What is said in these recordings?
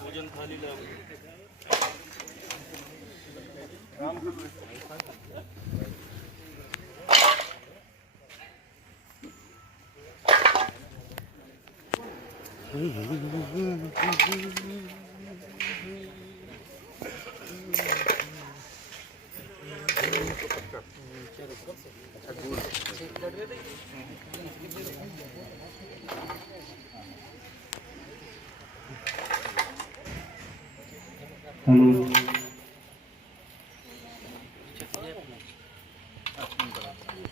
भोजन थाली ला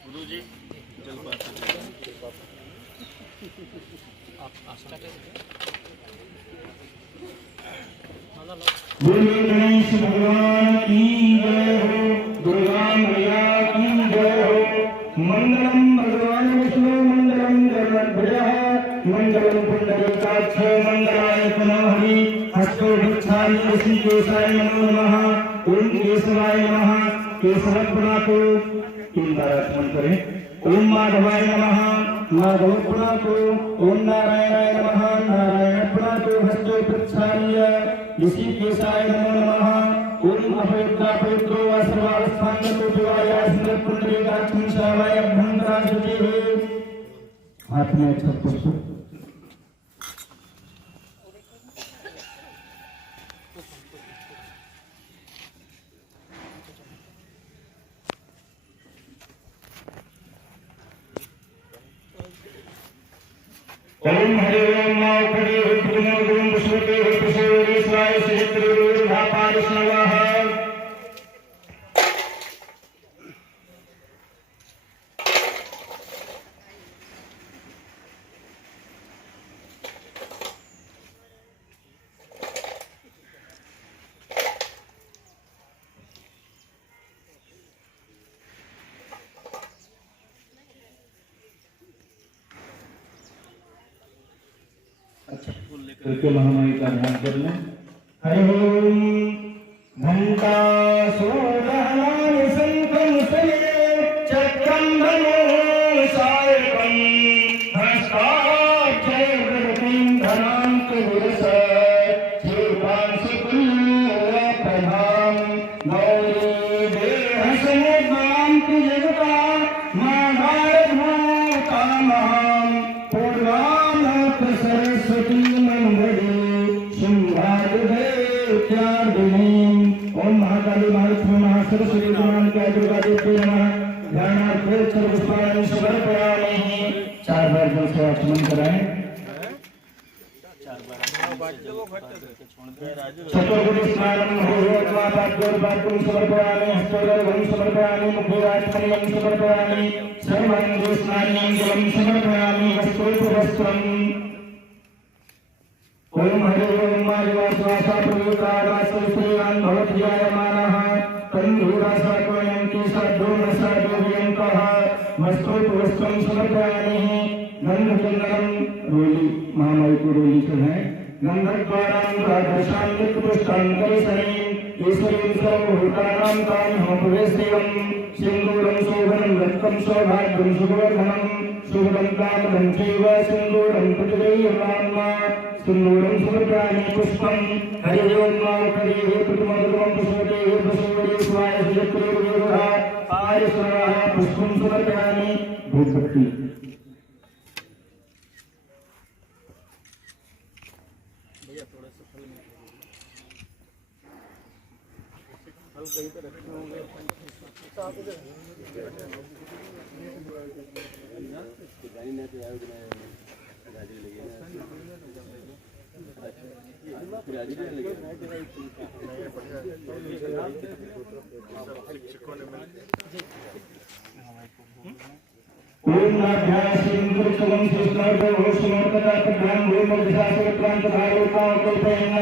गुरुजी बोलो गणेश भगवान की जय हो, दुर्गा मैया की जय हो। मंगलम भगवान विष्णु मंगलम गरुड़ध्वजः मंगलम पुंडरीकाक्ष मंगलाय पुनः हस्तो भिक्षामि ऋषिकेशाय नमो नमः। ओम केशवाय नमः। केशव पुनाको तीन बार आचमन करें। ओम माधवाय नमः। माधव पुनाको। ओम नारायणाय नमः। नारायण पुनाको हस्तो भिक्षामि ऋषिकेशाय नमो नमः। ओम अभयद्रा पवित्रो वा सर्वावस्थांगतो देवाय सुंदर पुंडरीकाक्षं श्यामाय अभ्यंतरा शुचिः। हाथ में अक्षत पुष्प ओम हरे ओम नमः हरे ओम ओम विष्णुते विष्णुरे स्वाय श्रीत्रिवे भापारिष्णवः। तो महामारी का ध्यान कर लें। हरि ओम घंटा सूरहलानि शंखं सलिले चक्रं धनुः सायकं हस्ताक्षय वृद्धिं धनांक विरस जीवांशकुल्य प्रधान गौरी देह समुद्रांति जगता माघार भूतामहं पूर्वामत सरस्वती ओम महाकाली महालक्ष्मी महासरस्वती महाकाली दुर्गा देवी नमः। ध्यानार्थ सर्वस्वामी समर्पयामि। 4 बार जल से आचमन कराएं। 4 बार चतुर्विस्नानं भूयोर्वापाद्योर्वाक्यं समर्पयामि हस्तोर्घं समर्पयामि मुखेरात्मनियं समर्पयामि सर्वाङ्गे स्नानं जलं समर्पयामि वस्त्रोपवस्त्रम् ओम हरि ओम मायवासवासा प्रयुक्तावासस्त्रीयान् भवत्यायमानः तन्धूरासात्मयं केशाद्योमसाद्योऽयन्तः वस्त्रोपवस्त्रं समर्पयामि गन्धचन्दनं रोली महामाई को रोली से है गंधद्वारां राधशां लिखपुष्टां करिसरीं ईश्वरीं सर्वभूतानां तामहमपवेश्रियं सिन्दूरं शोभनं रक्तं सौभाग्यं सुवर्धनं शुभदं कामदं चैव सिन्दूरं प्रतिदैवतान्मा सिन्दूरं समर्पयामि पुष्पं हरि ओं मारुतये प्रतिमधुरं पुष्पते पुष्पवरे स्वाय सुचक्रेर्वेदः आय स्वाहा पुष्पं समर्पयामि भूपति कहीं पे रखे होंगे गाड़ी नहीं तो यार गाड़ी लगी गाड़ी लगी ओम नाभ्यासिंद्रचलं सिस्नार्दो समर्पता प्रधान भूमि प्रांत भारोका कल्पयन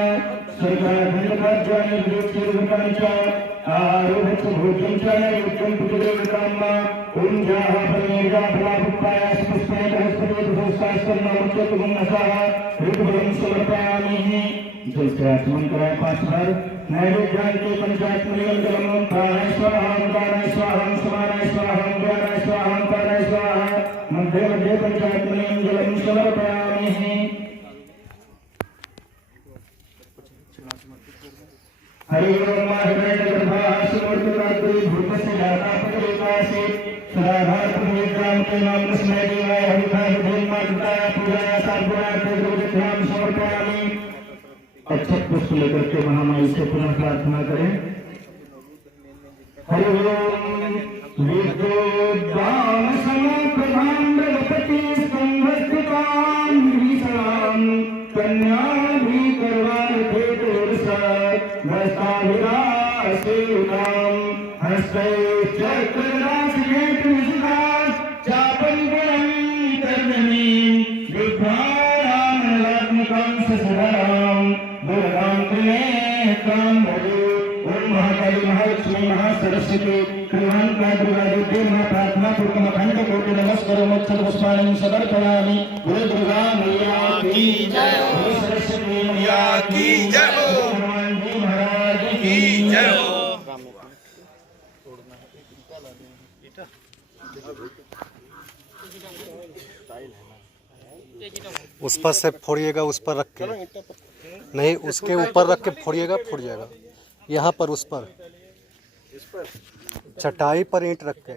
सर्वाभंडकाज्ञान दीक्षिर्वकांच आरोहच भोजन च नैवेद्यं प्रतिदेवताम्मा ओम जाः परेजा फलापुष्पायास पुष्पेण हस्तते पुष्पास्तन्नमुच्यतुं नसः ऋतुबलं समर्पयामि जल से आचमन कराए 5 बार नैवेद्यां के पंचात्मनियम जलम प्राणाय स्वाहा ओंकाराय स्वाहा समानाय स्वाहा ओंकाराय स्वाहा ओंकाराय स्वाहा मध्ये मध्ये पंचात्मनियम जलम समर्पयामि हरि ओम हरिगर्भासुमूर्तिरात्रि भूतस्य जातापतिरेकासि सदाभारतमेकां के नाम स्मय देवाय हरिभाय धर्मादिताय पूजाया साधुनार्थे द्रव्यध्यान समर्पयामि अच्छे पुष्प लेकर के महामाई से पुनः प्रार्थना करें हरि ओम विद्योद्दान समप्रधान गणपति स्तंभस्थितां भीषणां कन्याभि करवार्थे दोर्षात् हस्ताभिलाषेतां हस्तै चक्रराशिकेतुषितात् चापं गुणं कर्मणि विभ्राणात्मकं ससुरां दुर्गां त्रिनेत्रां भजे ओम महाकाली महालक्ष्मी महासरस्वती क्रियान्ता दुर्गा देवी मां प्रार्थना पूर्वक अखंड कोटि नमस्कार मोक्षद पुष्पाणि समर्पयामि बोल दुर्गा मैया की जय बोल सरस्वती मैया की जय हो हनुमान जी महाराज की जय हो उस पर से फोड़िएगा उस पर रख के नहीं उसके ऊपर रख के फोड़िएगा फूट जाएगा यहाँ पर उस पर चटाई पर ईंट रख के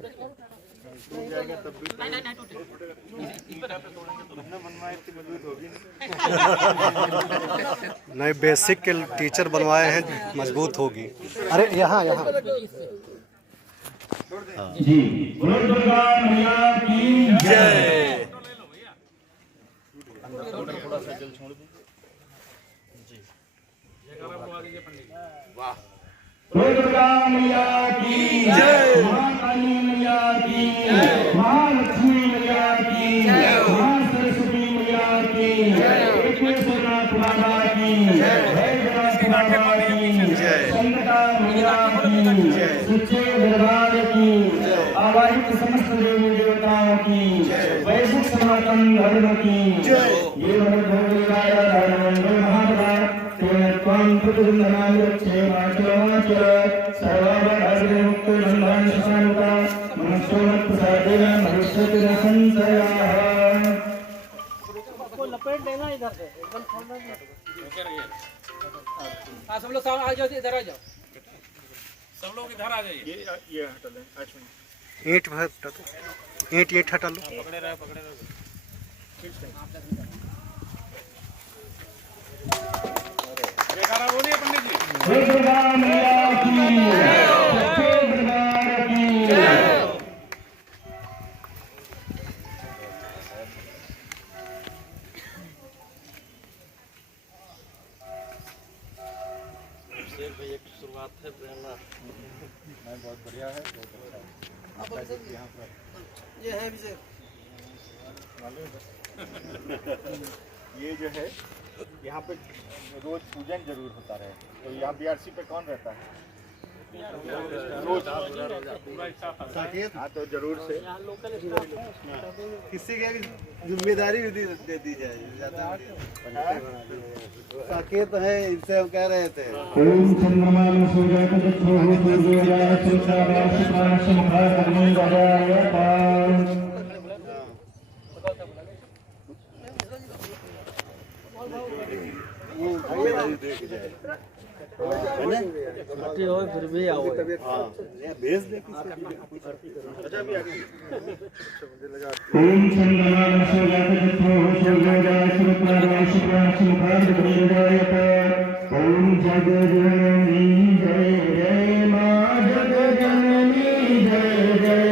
नहीं बेसिक के टीचर बनवाए हैं मजबूत होगी अरे यहाँ यहाँ जी बोल दुर्गा मैया की जय थोड़ा सा जल छोड़ दो जी वाह बोल दुर्गा मैया की जय मां काली मैया की जय महालक्ष्मी मैया की जय महासरस्वती मैया की जय एकेश्वरनाथ बाबा की जय वैद्यनाथ बाबा की जय संगता मैया की जय सच्चे दरबार की आवाहित समस्त देवी देवताओं की वैदिक सनातन धर्म की ये भगवद्गीताय धर्मंगल महाभारत तेन त्वां प्रतिबंधनाय रक्षे वाच सर्वावधारे मुक्त बंधन शांता मनस्वमत प्रसादेन भविष्यति न संशयः आपको लपेट देना इधर से एकदम छोड़ना नहीं हां सब लोग आ जाओ इधर आ जाओ सब लोग इधर आ जाइए ये हटा लें 8 मिनट ईंट हटा दो ईंट हटा लो पकड़े रहो जयकारा बोलिए पंडित जी जय दुर्गा मैया की जय सच्चे दरबार की जय बहुत बढ़िया है, बहुत अच्छा है। यहाँ पर ये है विजय। ये जो है यहाँ पे रोज पूजन जरूर होता रहे। तो यहाँ बीआरसी पे कौन रहता है रोज? हाँ तो जरूर से किसी की जिम्मेदारी भी दे दी जाए। साकेत है, इनसे हम कह रहे थे। ओम चंद्रमान सूर्याय चक्षुः सूर्योदय फिर भी आओ। भेज दे। अच्छा भी आगे ओम चंद्रमान सूर्याय चक्षुः सूर्योदय ओम जगजननी जय जय मां जगजननी जय जय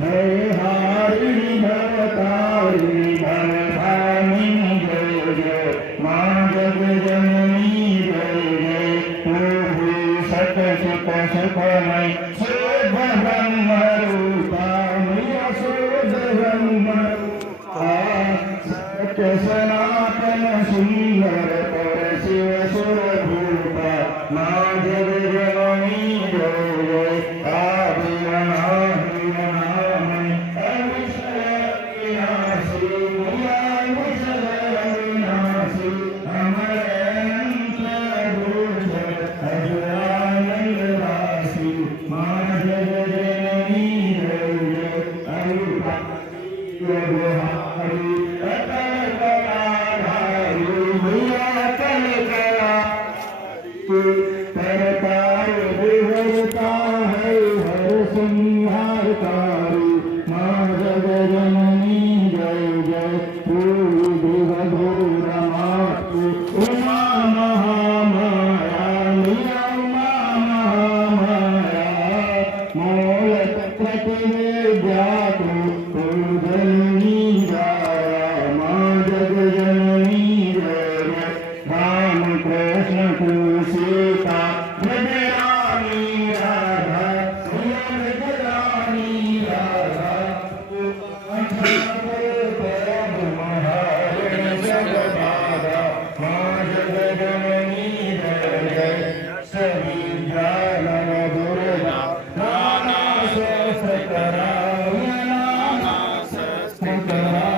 भय हारिणी भवतारिणी भवभामिनी जय जय मां जगजननी जय जय ओम सत सुत सुखमय शोभ ब्रह्मरूपा मैया शोभ ब्रह्मरूपा सत्य सनातन सुंदर पर शिव सुरभूपा मां जगजननी जय जय आदि अनादि अनामय अविनाशी मैया विनाशी अमर अनंत रूप अजरानंद राशि मां जगजननी जय जय अरुणाचल व्यवहारी अतल कलाधारी मैया अतल कलाधारी तरतार विहरता है हर संहारकारी मां जगजननी जय जय पूरी दिवधूरा मातु उमा महामाया मैया उमा महामाया मूल प्रतिवेद्या तु जननी जाया मां जगजननी जय जय राम कृष्ण को सीता ब्रजरानी राधा ब्रजरानी राधा मां जगजननी जय जय सभी जालम दुर्गा नाना शस्त्र करा नाना शस्त्र करा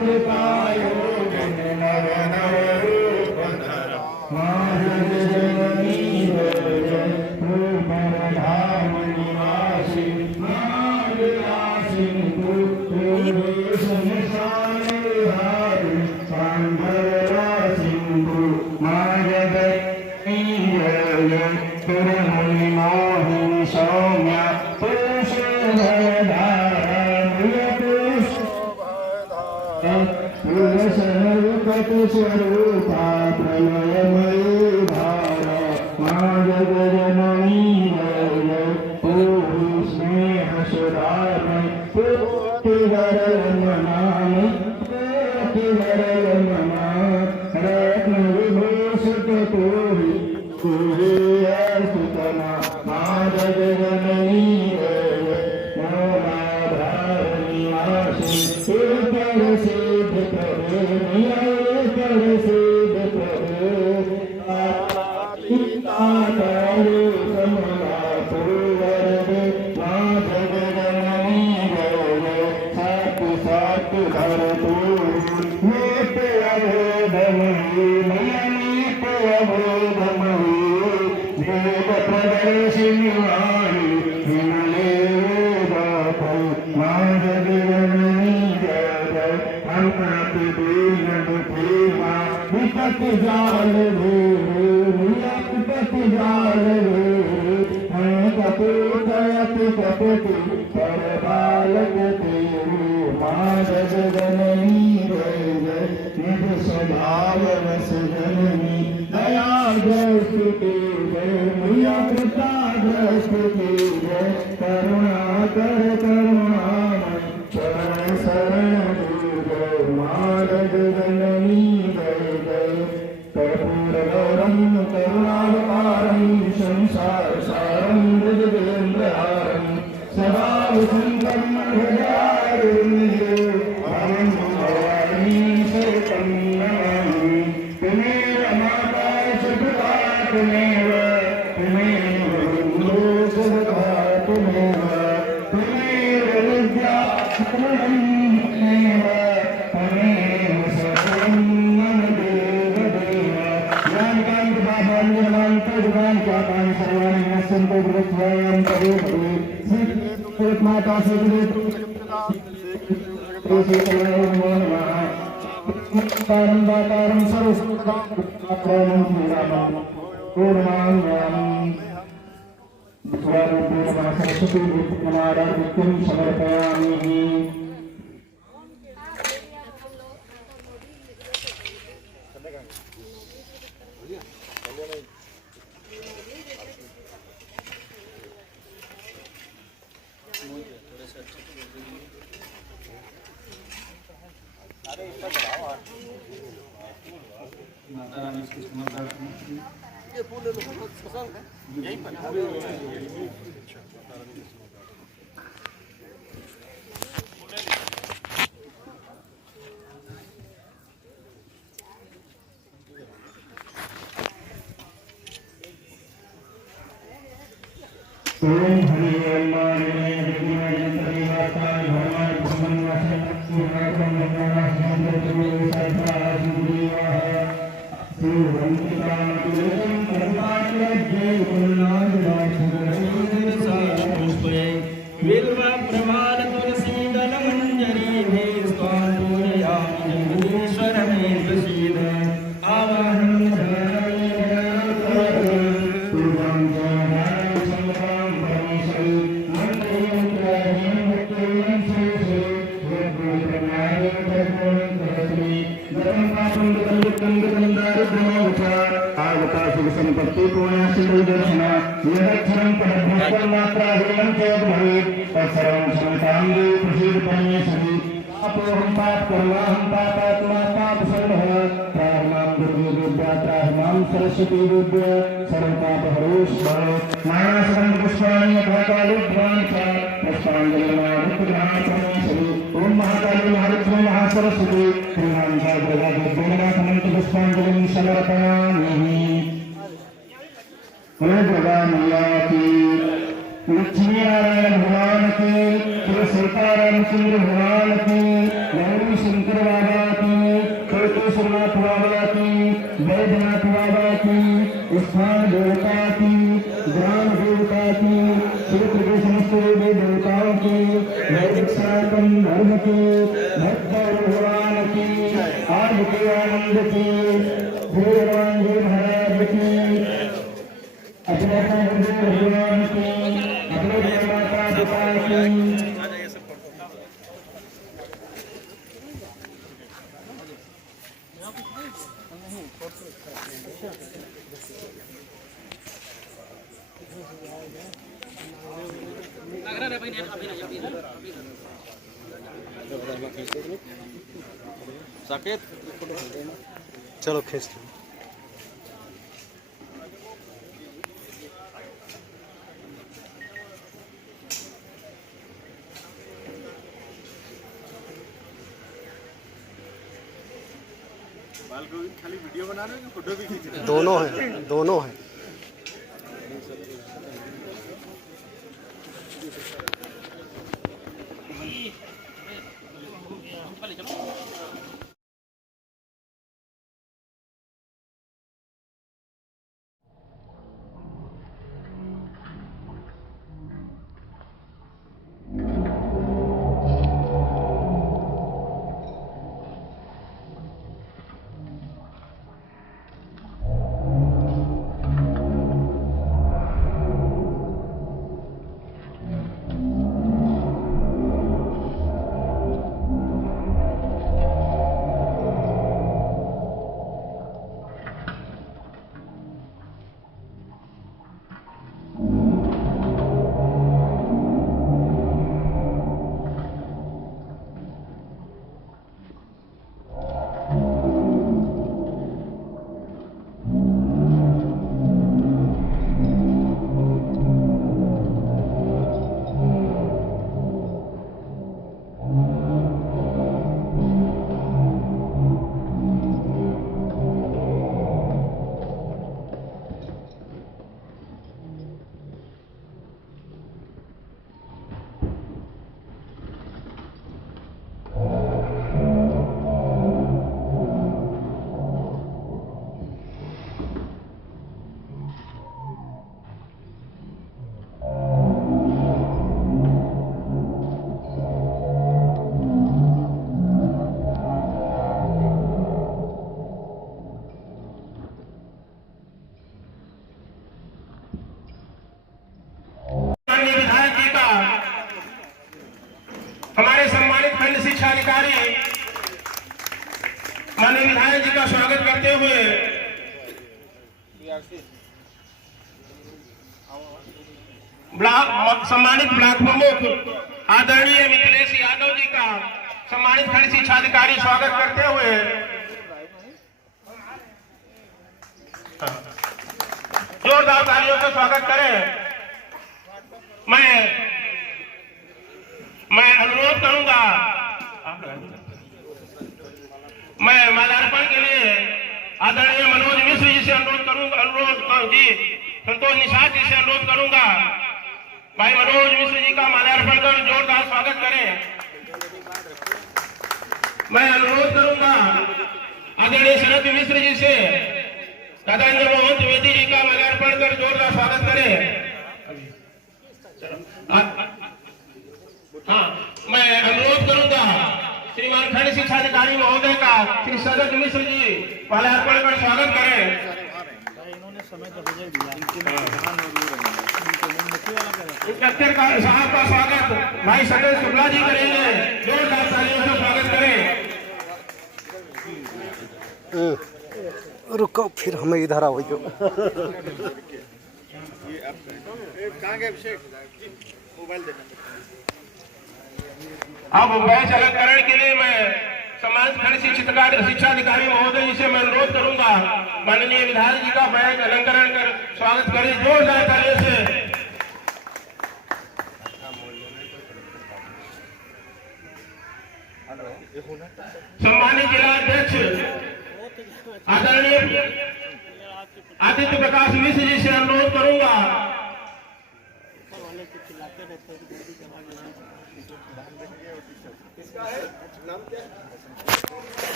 अष्टमातृकायोग नव नव रूप धरा मां जगजननी जय जय रूपर धाम निवासी मां विलासिनी तु संसारहारी सांभरा सिंधु मां जगजननी जय जय तुरमुनि मोहिनी सौम्या स्वरूपा प्रलयमयी धारा मां जगजननी जय जय पूर्वी स्नेह सुधामय पुष्टिवरमनामि पुष्टिवरमना रत्न विभूषित तोहि तुझे सुतना मां जगजननी जय जय मोराधारणी आशी ऊपर सिद्ध प्रभु ऊपर सिद्ध प्रभु पिता तारे कमला पूर्वरदे मां जगजननी जय जय सातु सातु धर तू नित्य अभेदमयी मैया नित्य अभेदमयी वेद प्रदर्शिनी वाणी विमले वेदापै मां जगजननी जय जय अंकति दीन दुखीमा विपत्ति जाल भेरे मैया विपत्ति जाल भेरे मैं कपूतयति कपति पर बालक तेरे मां जगजननी जय जय निज स्वभाव रस जननी दया दृष्टि जय मैया कृपा दृष्टि जय करुणा कर करुणामय शरण शरण जय मां जगजननी जय जय कर्पूर गौरम करुणावतारं संसारसारं भुजगेन्द्रहारं सदा वसन्तं हृदयारविन्दे भवं भवानी सहितं नमामि। त्वमेव माता सुभगा त्वमेव बन्धो सुभगा त्वमेव विद्या त्वमेव सकलं मम देव देव। ज्ञानकान्त बाबान्यवान्त जुगान्त्याकान् सर्वाणि नश्यन्तो भगवत्वयं तदे भवे। श्रीमाता श्रीकलाकारं दातारं सर्वसुखाकारं श्रीरामं पूर्णाङ्गाम् स्वरूपेण सरस्वती नमाराधित्यं समर्पयामि। ओम हरि ओम माने विद्याय परिवाताय भगवान ब्रह्मण्यस्य पूर्णकं ब्रह्मणास्मन्द्र सर्वाधिदेवः श्रीवन्तिकां तुलसीं कर्माचलज्ञे पुण्णाजनाथपुष्पे विद्वा प्रमाण तुलसी दलमञ्जरी स्वां पूजयामि जगदीश्वरमे प्रसीद आवाहनं संपत्ति पूर्णसिद्धदर्शन निरक्षरं परब्रह्ममात्राहीनं चेत् भवेत् तत्सर्वं क्षमतां दे प्रसीद परमेश्वरी। अपोहं पापकर्माहं पापात्मा पापसर्वः त्राहि दुर्गे विद्या त्राहि मां सरस्वती विद्या सर्वपापहरोष भव। मायासकं पुष्पाणि अभयकालोद्भवानि च पुष्पाञ्जलिर्माधुग्रहाणि परमेश्वरी। ओम महाकाली महारुद्र महासरस्वती श्रीमान्ता दुर्गादेवनाथमन्त्र पुष्पाञ्जलिं समर्पयामि। दुर्गा मैया की, लक्ष्मी नारायण भगवान की, श्री सीताराम चंद्र भगवान की, गौरी शंकर बाबा की, केशवनाथ बाबा की, वैद्यनाथ बाबा की, स्थान देवता की, ग्राम देवता की, क्षेत्र के समस्त देवी देवताओं की, वैदिक सनातन धर्म की, भक्त भगवान की, आज के आनंद की, भगवान जी महाराज की, अपने भगवान की, अपने माता पिता की, चलो खींच लो। खाली वीडियो बना रहे हो कि फोटो भी खींच रहे हो? दोनों हैं, दोनों हैं। सम्मानित ब्लॉक प्रमुख आदरणीय मिथिलेश यादव जी का सम्मानित खंड शिक्षा अधिकारी स्वागत करते हुए जोरदार तालियों से स्वागत करें। मैं अनुरोध करूंगा, मैं माल्यार्पण के लिए आदरणीय मनोज मिश्र जी से अनुरोध जी संतोष निषाद जी से अनुरोध करूंगा, भाई मनोज मिश्र जी का माल्यार्पण कर जोरदार स्वागत करें। मैं अनुरोध करूंगा आदरणीय शरद मिश्र जी से दादा इंद्र मोहन द्विवेदी जी का माल्यार्पण कर जोरदार स्वागत करें। हाँ, मैं अनुरोध करूंगा श्रीमान खंड शिक्षा अधिकारी महोदय का श्री शरद मिश्र जी माल्यार्पण कर स्वागत करें। इंस्पेक्टर साहब का स्वागत भाई संजय शुक्ला जी करेंगे, जोरदार तालियों से स्वागत करें। रुको, फिर हमें इधर आओ। अब बैच अलंकरण के लिए मैं समाज खंड शिक्षा अधिकारी महोदय जी से मैं अनुरोध करूंगा, माननीय विधायक जी का बैच अलंकरण कर स्वागत करें जोरदार तालियों से। सम्मानित जिला अध्यक्ष आदरणीय आदित्य प्रकाश मिश्र जी से अनुरोध करूंगा,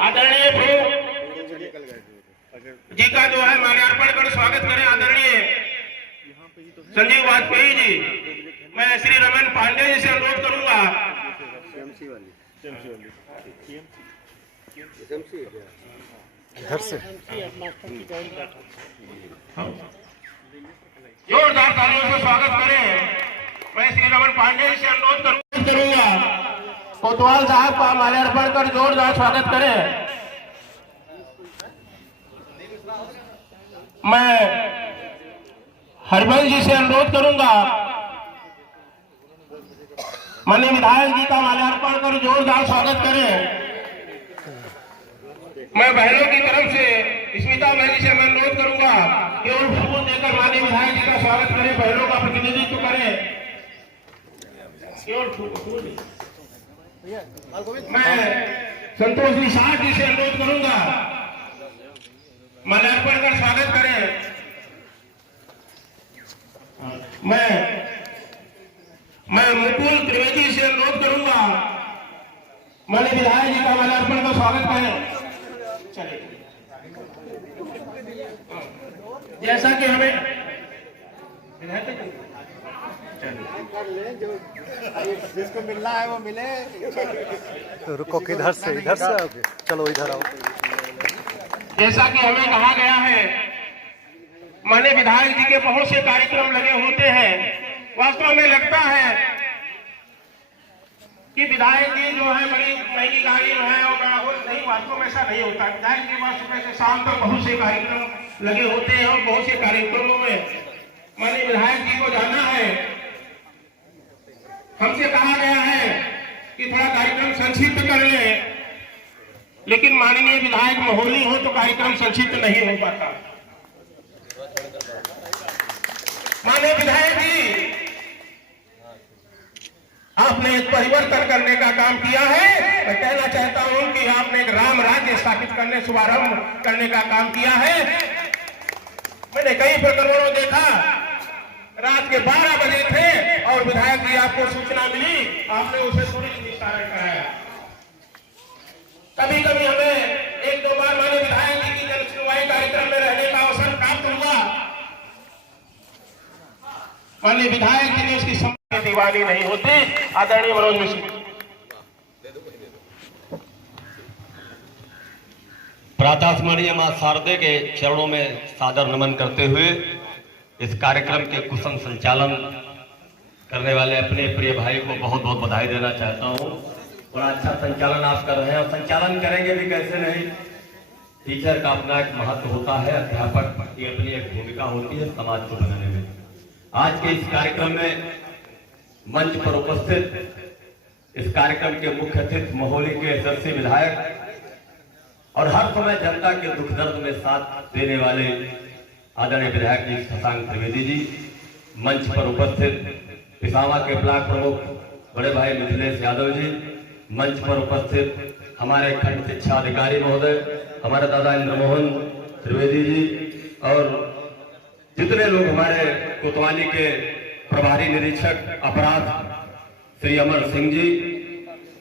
आदरणीय जी का जो है माल्यार्पण कर स्वागत करें। आदरणीय संजीव वाजपेयी जी, मैं श्री रमन पांडे जी से अनुरोध करूंगा, इधर से जोरदार तालियों से स्वागत करें। मैं श्री रमन पांडे जी से अनुरोध करूंगा कोतवाल साहब का माल्यार्पण कर जोरदार स्वागत करें। मैं हरबंस जी से अनुरोध करूंगा, माननीय विधायक जी का माल्यार्पण कर जोरदार स्वागत करें। मैं बहनों की तरफ से स्मिता बहन जी से मैं अनुरोध करूंगा केवल फूल देकर माननीय विधायक जी का स्वागत करें, बहनों का प्रतिनिधित्व करें, केवल फूल। मैं संतोष निषाद जी से अनुरोध करूंगा माल्यार्पण कर स्वागत करें। मैं मुकुल त्रिवेदी से अनुरोध करूंगा माननीय विधायक जी का माल्यार्पण का स्वागत करें। जैसा कि हमें जिसको मिलना है वो मिले। तो रुको, किधर से? इधर से आओगे? चलो इधर आओ। जैसा कि हमें कहा गया है, माननीय विधायक जी के बहुत से कार्यक्रम लगे होते हैं। वास्तव में लगता है कि विधायक जी जो है बड़ी महंगी गाड़ी जो है और नहीं, वास्तव में ऐसा नहीं होता। विधायक जी वहाँ सुबह से शाम तक बहुत से कार्यक्रम लगे होते हैं और बहुत से कार्यक्रमों में माननीय विधायक जी को जाना है। हमसे कहा गया है कि थोड़ा कार्यक्रम संक्षिप्त कर ले, लेकिन माननीय विधायक महोली हो तो कार्यक्रम संक्षिप्त नहीं हो पाता। माननीय विधायक जी, आपने एक परिवर्तन करने का काम किया है। मैं कहना चाहता हूं कि आपने एक राम राज्य स्थापित करने, शुभारंभ करने का काम किया है। मैंने कई प्रकरणों देखा, रात के 12 बजे थे और विधायक जी आपको सूचना मिली, आपने उसे तुरंत निस्तारण कराया। कभी कभी हमें एक दो बार माननीय विधायक जी की जन सुनवाई कार्यक्रम में रहने का अवसर प्राप्त हुआ। माननीय विधायक जी ने उसकी दीवानी नहीं होती। आदरणीय मनोज मिश्र, प्रातः स्मरणीय मां शारदे के चरणों में सादर नमन करते हुए इस कार्यक्रम के कुशल संचालन करने वाले अपने प्रिय भाई को बहुत बहुत बधाई देना चाहता हूं। बड़ा अच्छा संचालन आप कर रहे हैं, और संचालन करेंगे भी कैसे नहीं। टीचर का अपना एक महत्व होता है, अध्यापक की अपनी एक भूमिका होती है समाज को बनाने में। आज के इस कार्यक्रम में मंच पर उपस्थित इस कार्यक्रम के मुख्य अतिथि महोली के यशस्वी विधायक और हर समय जनता के दुख दर्द में साथ देने वाले आदरणीय विधायक जी शशांक त्रिवेदी जी, मंच पर उपस्थित पिसावा के ब्लॉक प्रमुख बड़े भाई मिथिलेश यादव जी, मंच पर उपस्थित हमारे खंड शिक्षा अधिकारी महोदय, हमारे दादा इंद्रमोहन त्रिवेदी जी, और जितने लोग हमारे कोतवाली के प्रभारी निरीक्षक अपराध श्री अमर सिंह जी,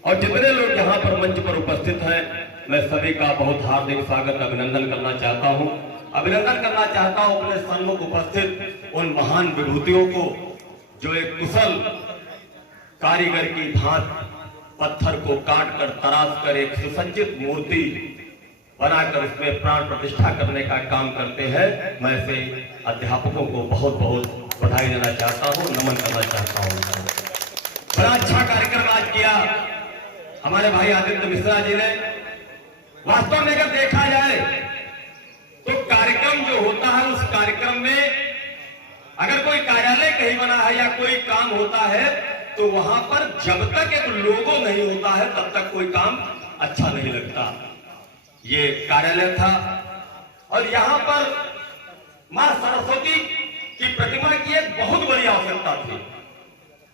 और जितने लोग यहाँ पर मंच पर उपस्थित हैं, मैं सभी का बहुत हार्दिक स्वागत अभिनंदन करना चाहता हूँ। अभिनंदन करना चाहता हूँ अपने सन्मुख उपस्थित उन महान विभूतियों को जो एक कुशल कारीगर की भांति पत्थर को काट कर तराश कर एक सुसज्जित मूर्ति बनाकर उसमें प्राण प्रतिष्ठा करने का काम करते हैं। मैं ऐसे अध्यापकों को बहुत बहुत बधाई देना चाहता हूँ, नमन करना चाहता हूँ। बड़ा अच्छा कार्यक्रम आज किया हमारे भाई आदित्य मिश्रा जी ने। वास्तव में अगर देखा जाए तो कार्यक्रम जो होता है, उस कार्यक्रम में अगर कोई कार्यालय कहीं बना है या कोई काम होता है तो वहां पर जब तक एक लोगो नहीं होता है तब तक कोई काम अच्छा नहीं लगता। ये कार्यालय था और यहाँ पर मां सरस्वती की प्रतिमा की एक बहुत बड़ी आवश्यकता थी,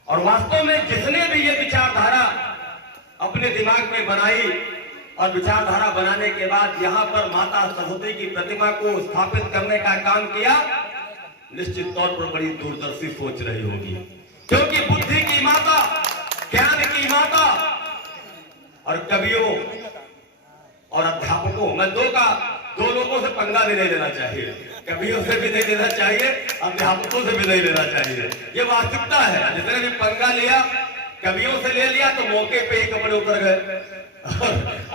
और वास्तव में जिसने भी ये विचारधारा अपने दिमाग में बनाई और विचारधारा बनाने के बाद यहाँ पर माता सरस्वती की प्रतिमा को स्थापित करने का काम किया, निश्चित तौर पर बड़ी दूरदर्शी सोच रही होगी, क्योंकि बुद्धि की माता, ज्ञान की माता और कवियों और अध्यापकों, मैं दो लोगों से पंगा भी नहीं लेना चाहिए, कवियों से भी नहीं लेना चाहिए, अध्यापकों से भी नहीं लेना चाहिए। ये वास्तविकता है। जिसने भी पंगा लिया, कवियों से ले लिया तो मौके पे ही कपड़े उतर गए,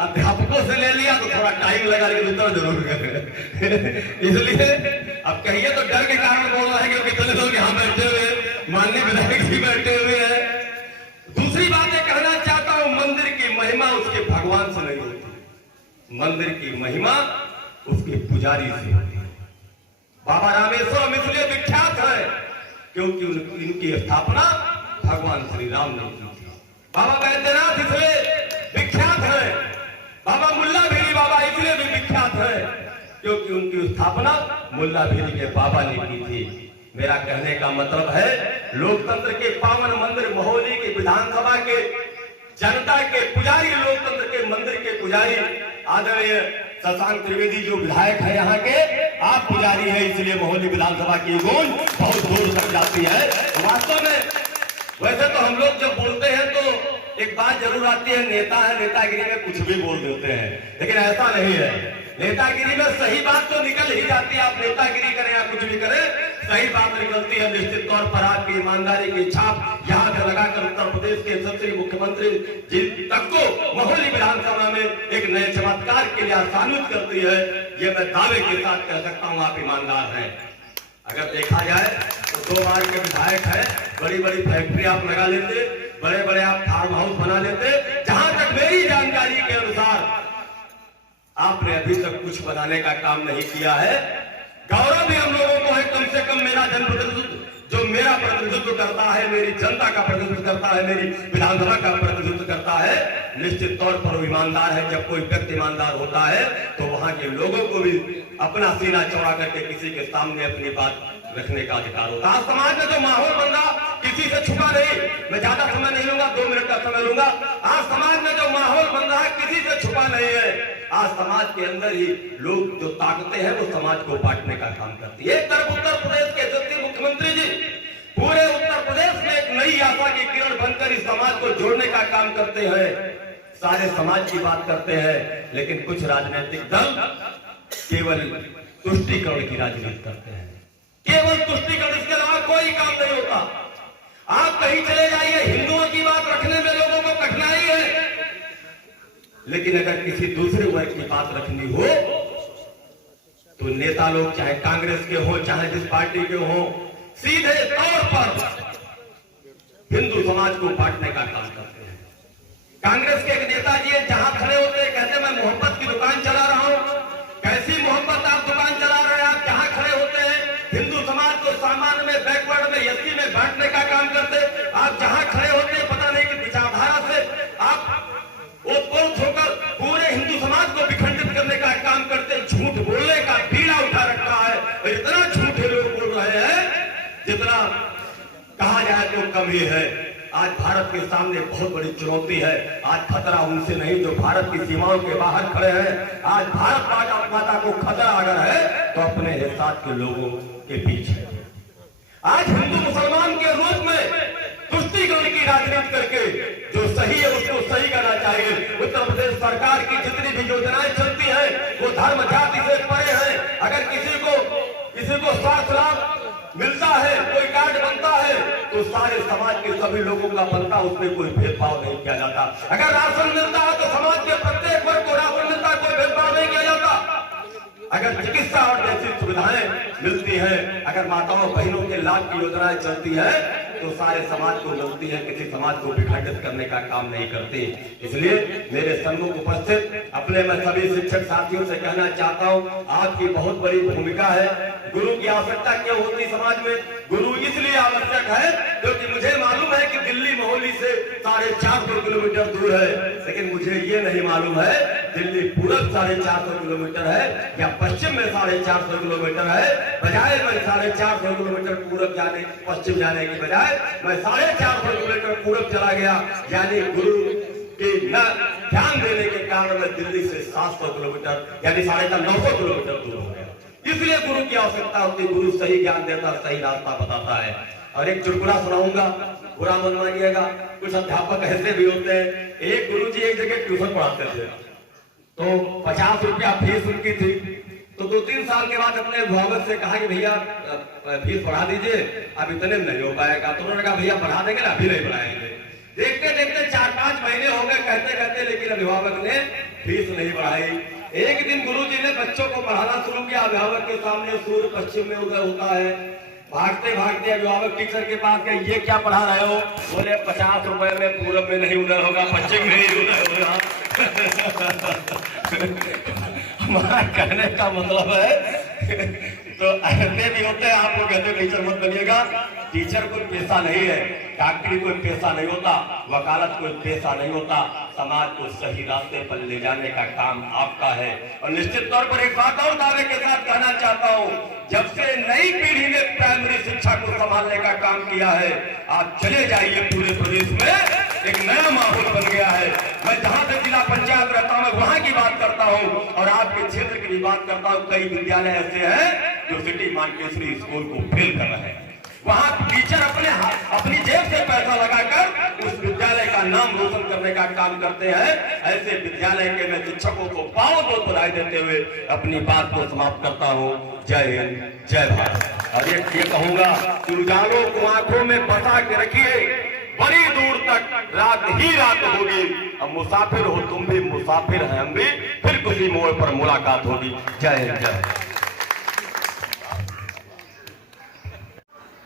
अध्यापकों से ले लिया तो थोड़ा टाइम लगा लेकिन उतर जरूर गए। इसलिए अब कहिए तो डर के कारण बोल रहे हैं क्योंकि इतने लोग यहाँ बैठे हुए, माननीय विधायक जी बैठे हुए हैं। दूसरी बात ये कहना चाहता हूँ, मंदिर की महिमा उसके भगवान से नहीं होती, मंदिर की महिमा उसके पुजारी से होती है। बाबा रामेश्वरम इसलिए विख्यात है क्योंकि इनकी स्थापना भगवान श्री राम ने की थी। बाबा बैद्यनाथ इसलिए विख्यात है, बाबा मुल्ला भेरी बाबा इसलिए भी विख्यात है क्योंकि उनकी स्थापना मुल्ला भेरी के बाबा ने की थी। मेरा कहने का मतलब है, लोकतंत्र के पावन मंदिर महोली की विधानसभा के जनता के पुजारी, लोकतंत्र के मंदिर के पुजारी आदरणीय शशांक त्रिवेदी जो विधायक है यहाँ के, आप पुजारी है, इसलिए महोली विधानसभा की गूंज बहुत दूर तक जाती है। वास्तव में वैसे तो हम लोग जब बोलते हैं तो एक बात जरूर आती है, नेता है, नेतागिरी में कुछ भी बोल देते हैं, लेकिन ऐसा नहीं है। नेतागिरी में सही बात तो निकल ही जाती है, आप नेतागिरी करें या कुछ भी करें, सही बात निकलती है। निश्चित तौर पर आपकी ईमानदारी की छाप यहाँ से लगाकर उत्तर प्रदेश के यशस्वी मुख्यमंत्री जी तक को महोली विधानसभा में एक नए चमत्कार के लिए आसानित करती है। ये मैं दावे के साथ कह सकता हूँ, आप ईमानदार हैं। अगर देखा जाए तो 2 बार के विधायक है, बड़ी बड़ी फैक्ट्री आप लगा लेते, बड़े बड़े आप फार्म हाउस बना लेते। जहां तक मेरी जानकारी के अनुसार आपने अभी तक कुछ बनाने का काम नहीं किया है। गौरव भी हम लोगों को है, कम से कम मेरा जनप्रतिनिधित्व जो मेरा प्रतिनिधित्व करता है, मेरी जनता का प्रतिनिधित्व करता है, मेरी विधानसभा का प्रतिनिधित्व करता है, निश्चित तौर पर वो ईमानदार है। जब कोई व्यक्ति ईमानदार होता है तो वहां के लोगों को भी अपना सीना चौड़ा करके किसी के सामने अपनी बात रखने का अधिकार होता है। समाज में जो माहौल बन रहा, किसी से छुपा नहीं, मैं ज्यादा समय नहीं लूंगा, 2 मिनट का समय लूंगा। आज समाज में जो माहौल बन रहा है किसी से छुपा नहीं है। आज समाज के अंदर ही लोग जो ताकतें हैं वो समाज को बांटने का काम करती है। एक तरफ उत्तर प्रदेश के यशस्वी मुख्यमंत्री जी पूरे उत्तर प्रदेश में एक नई आशा की किरण बनकर इस समाज को जोड़ने का काम करते हैं, सारे समाज की बात करते हैं, लेकिन कुछ राजनीतिक दल केवल तुष्टीकरण की राजनीति करते हैं, केवल तुष्टीकरण, इसके अलावा कोई काम नहीं होता। आप कहीं चले जाइए, हिंदुओं की बात रखने में लोगों को कठिनाई है, लेकिन अगर किसी दूसरे वर्ग की बात रखनी हो तो नेता लोग चाहे कांग्रेस के हो चाहे जिस पार्टी के हो, सीधे तौर पर हिंदू समाज को बांटने का काम करते हैं। कांग्रेस के एक नेताजी है, जहां खड़े होते हैं कहते मैं मोहब्बत की दुकान चला रहा हूं। कैसी मोहब्बत आप दुकान चला रहे हैं? आप जहां खड़े होते हैं हिंदू समाज को सामान्य में, बैकवर्ड में, एससी में बांटने का काम करते। आप जहां खड़े होते हैं पता नहीं कि विचारधारा से आप ओतप्रोत होकर पूरे हिंदू समाज को विखंडित करने का काम करते। झूठ बोलने का बीड़ा उठा रखा है और इतना झूठे लोग बोल रहे हैं जितना कहा जाए तो कम ही है। आज भारत के सामने बहुत बड़ी चुनौती है। आज खतरा उनसे नहीं जो भारत की सीमाओं के बाहर खड़े हैं। आज भारत माता को खतरा अगर है तो अपने साथ के लोगों के पीछे। आज हिंदू मुसलमान के रूप में तुष्टीकरण की राजनीति करके जो सही है उसको सही करना चाहिए। उत्तर प्रदेश सरकार की जितनी भी योजनाएं चलती है वो धर्म जाति से परे है। अगर किसी को स्वास्थ्य लाभ मिलता है, कोई कार्ड बनता है तो सारे समाज के सभी लोगों का बनता, उसमें कोई भेदभाव नहीं किया जाता। अगर राशन मिलता है तो समाज के प्रत्येक वर्ग को राशन मिलता है, कोई भेदभाव नहीं किया जाता। अगर चिकित्सा और जैसी सुविधाएं मिलती हैं, अगर माताओं बहनों के लाभ की योजनाएं चलती है तो सारे समाज को मिलती है, किसी समाज को विखंडित करने का काम नहीं करती। इसलिए मेरे सम्मुख उपस्थित अपने मैं सभी शिक्षक साथियों से कहना चाहता हूं, आपकी बहुत बड़ी भूमिका है। गुरु की आवश्यकता क्यों होती समाज में? गुरु इसलिए आवश्यक है क्योंकि मुझे मालूम है कि दिल्ली मोहाली से 450 किलोमीटर दूर है, लेकिन मुझे ये नहीं मालूम है दिल्ली पूरब 450 किलोमीटर है या पश्चिम में 450 किलोमीटर है। बजाय मैं 450 किलोमीटर पूरब जाने, पश्चिम जाने की बजाय मैं 450 किलोमीटर पूरब चला गया, यानी गुरु के न ध्यान देने के कारण मैं दिल्ली से 700 किलोमीटर यानी 950 किलोमीटर दूर हो गया। इसलिए गुरु की आवश्यकता होती है। गुरु सही ज्ञान देता, सही रास्ता बताता है। और एक चुटकुला सुनाऊंगा, बुरा मन मानिएगा। कुछ अध्यापक ऐसे भी होते हैं, एक गुरुजी एक जगह ट्यूशन पढ़ाते थे तो 50 रुपया फीस उनकी थी। तो 2-3 साल के बाद अपने अभिभावक से कहा कि भैया फीस बढ़ा दीजिए, अब इतने में नहीं हो पाएगा। तो उन्होंने कहा भैया बढ़ा देंगे ना, अभी नहीं बढ़ाएंगे। देखते देखते 4-5 महीने हो गए कहते कहते, लेकिन अभिभावक ने फीस नहीं बढ़ाई। एक दिन गुरुजी ने बच्चों को पढ़ाना शुरू किया। अभिभावक के सामने सूर्य पश्चिम में उदय होता है। भागते भागते अभिभावक टीचर के पास गए, ये क्या पढ़ा रहे हो? बोले 50 रुपए में पूरब में नहीं उदय होगा, पश्चिम में ही उदय होगा। हमारा कहने का मतलब है तो ऐसे भी होते हैं। आप लोग कहते टीचर मत बनिएगा। टीचर कोई पेशा नहीं है, डॉक्टरी कोई पेशा नहीं होता, वकालत कोई पेशा नहीं होता। समाज को सही रास्ते पर ले जाने का काम आपका है। और निश्चित तौर पर एक बात और दावे के साथ कहना चाहता हूँ, जब से नई पीढ़ी ने प्राइमरी शिक्षा को संभालने का काम किया है, आप चले जाइए पूरे प्रदेश में एक नया माहौल बन गया है। मैं जहाँ से जिला पंचायत रहता हूँ वहाँ की बात करता हूँ और आपके क्षेत्र की भी बात करता हूँ। कई विद्यालय ऐसे हैं जो सिटी मॉन्टेसरी स्कूल को फेल कर रहे हैं। वहाँ टीचर अपनी जेब से पैसा लगाकर उस विद्यालय का नाम रोशन करने का काम करते हैं। ऐसे विद्यालय के मैं शिक्षकों को बहुत बधाई देते हुए अपनी बात को समाप्त करता हूँ। जय हिंद, जय भारत। और ये कहूंगा कि उजालों को आंखों में बसा के रखिए, बड़ी दूर तक रात ही रात होगी। अब मुसाफिर हो तुम भी, मुसाफिर हैं हम भी, फिर किसी मोड़ पर मुलाकात होगी। जय हिंद, जय।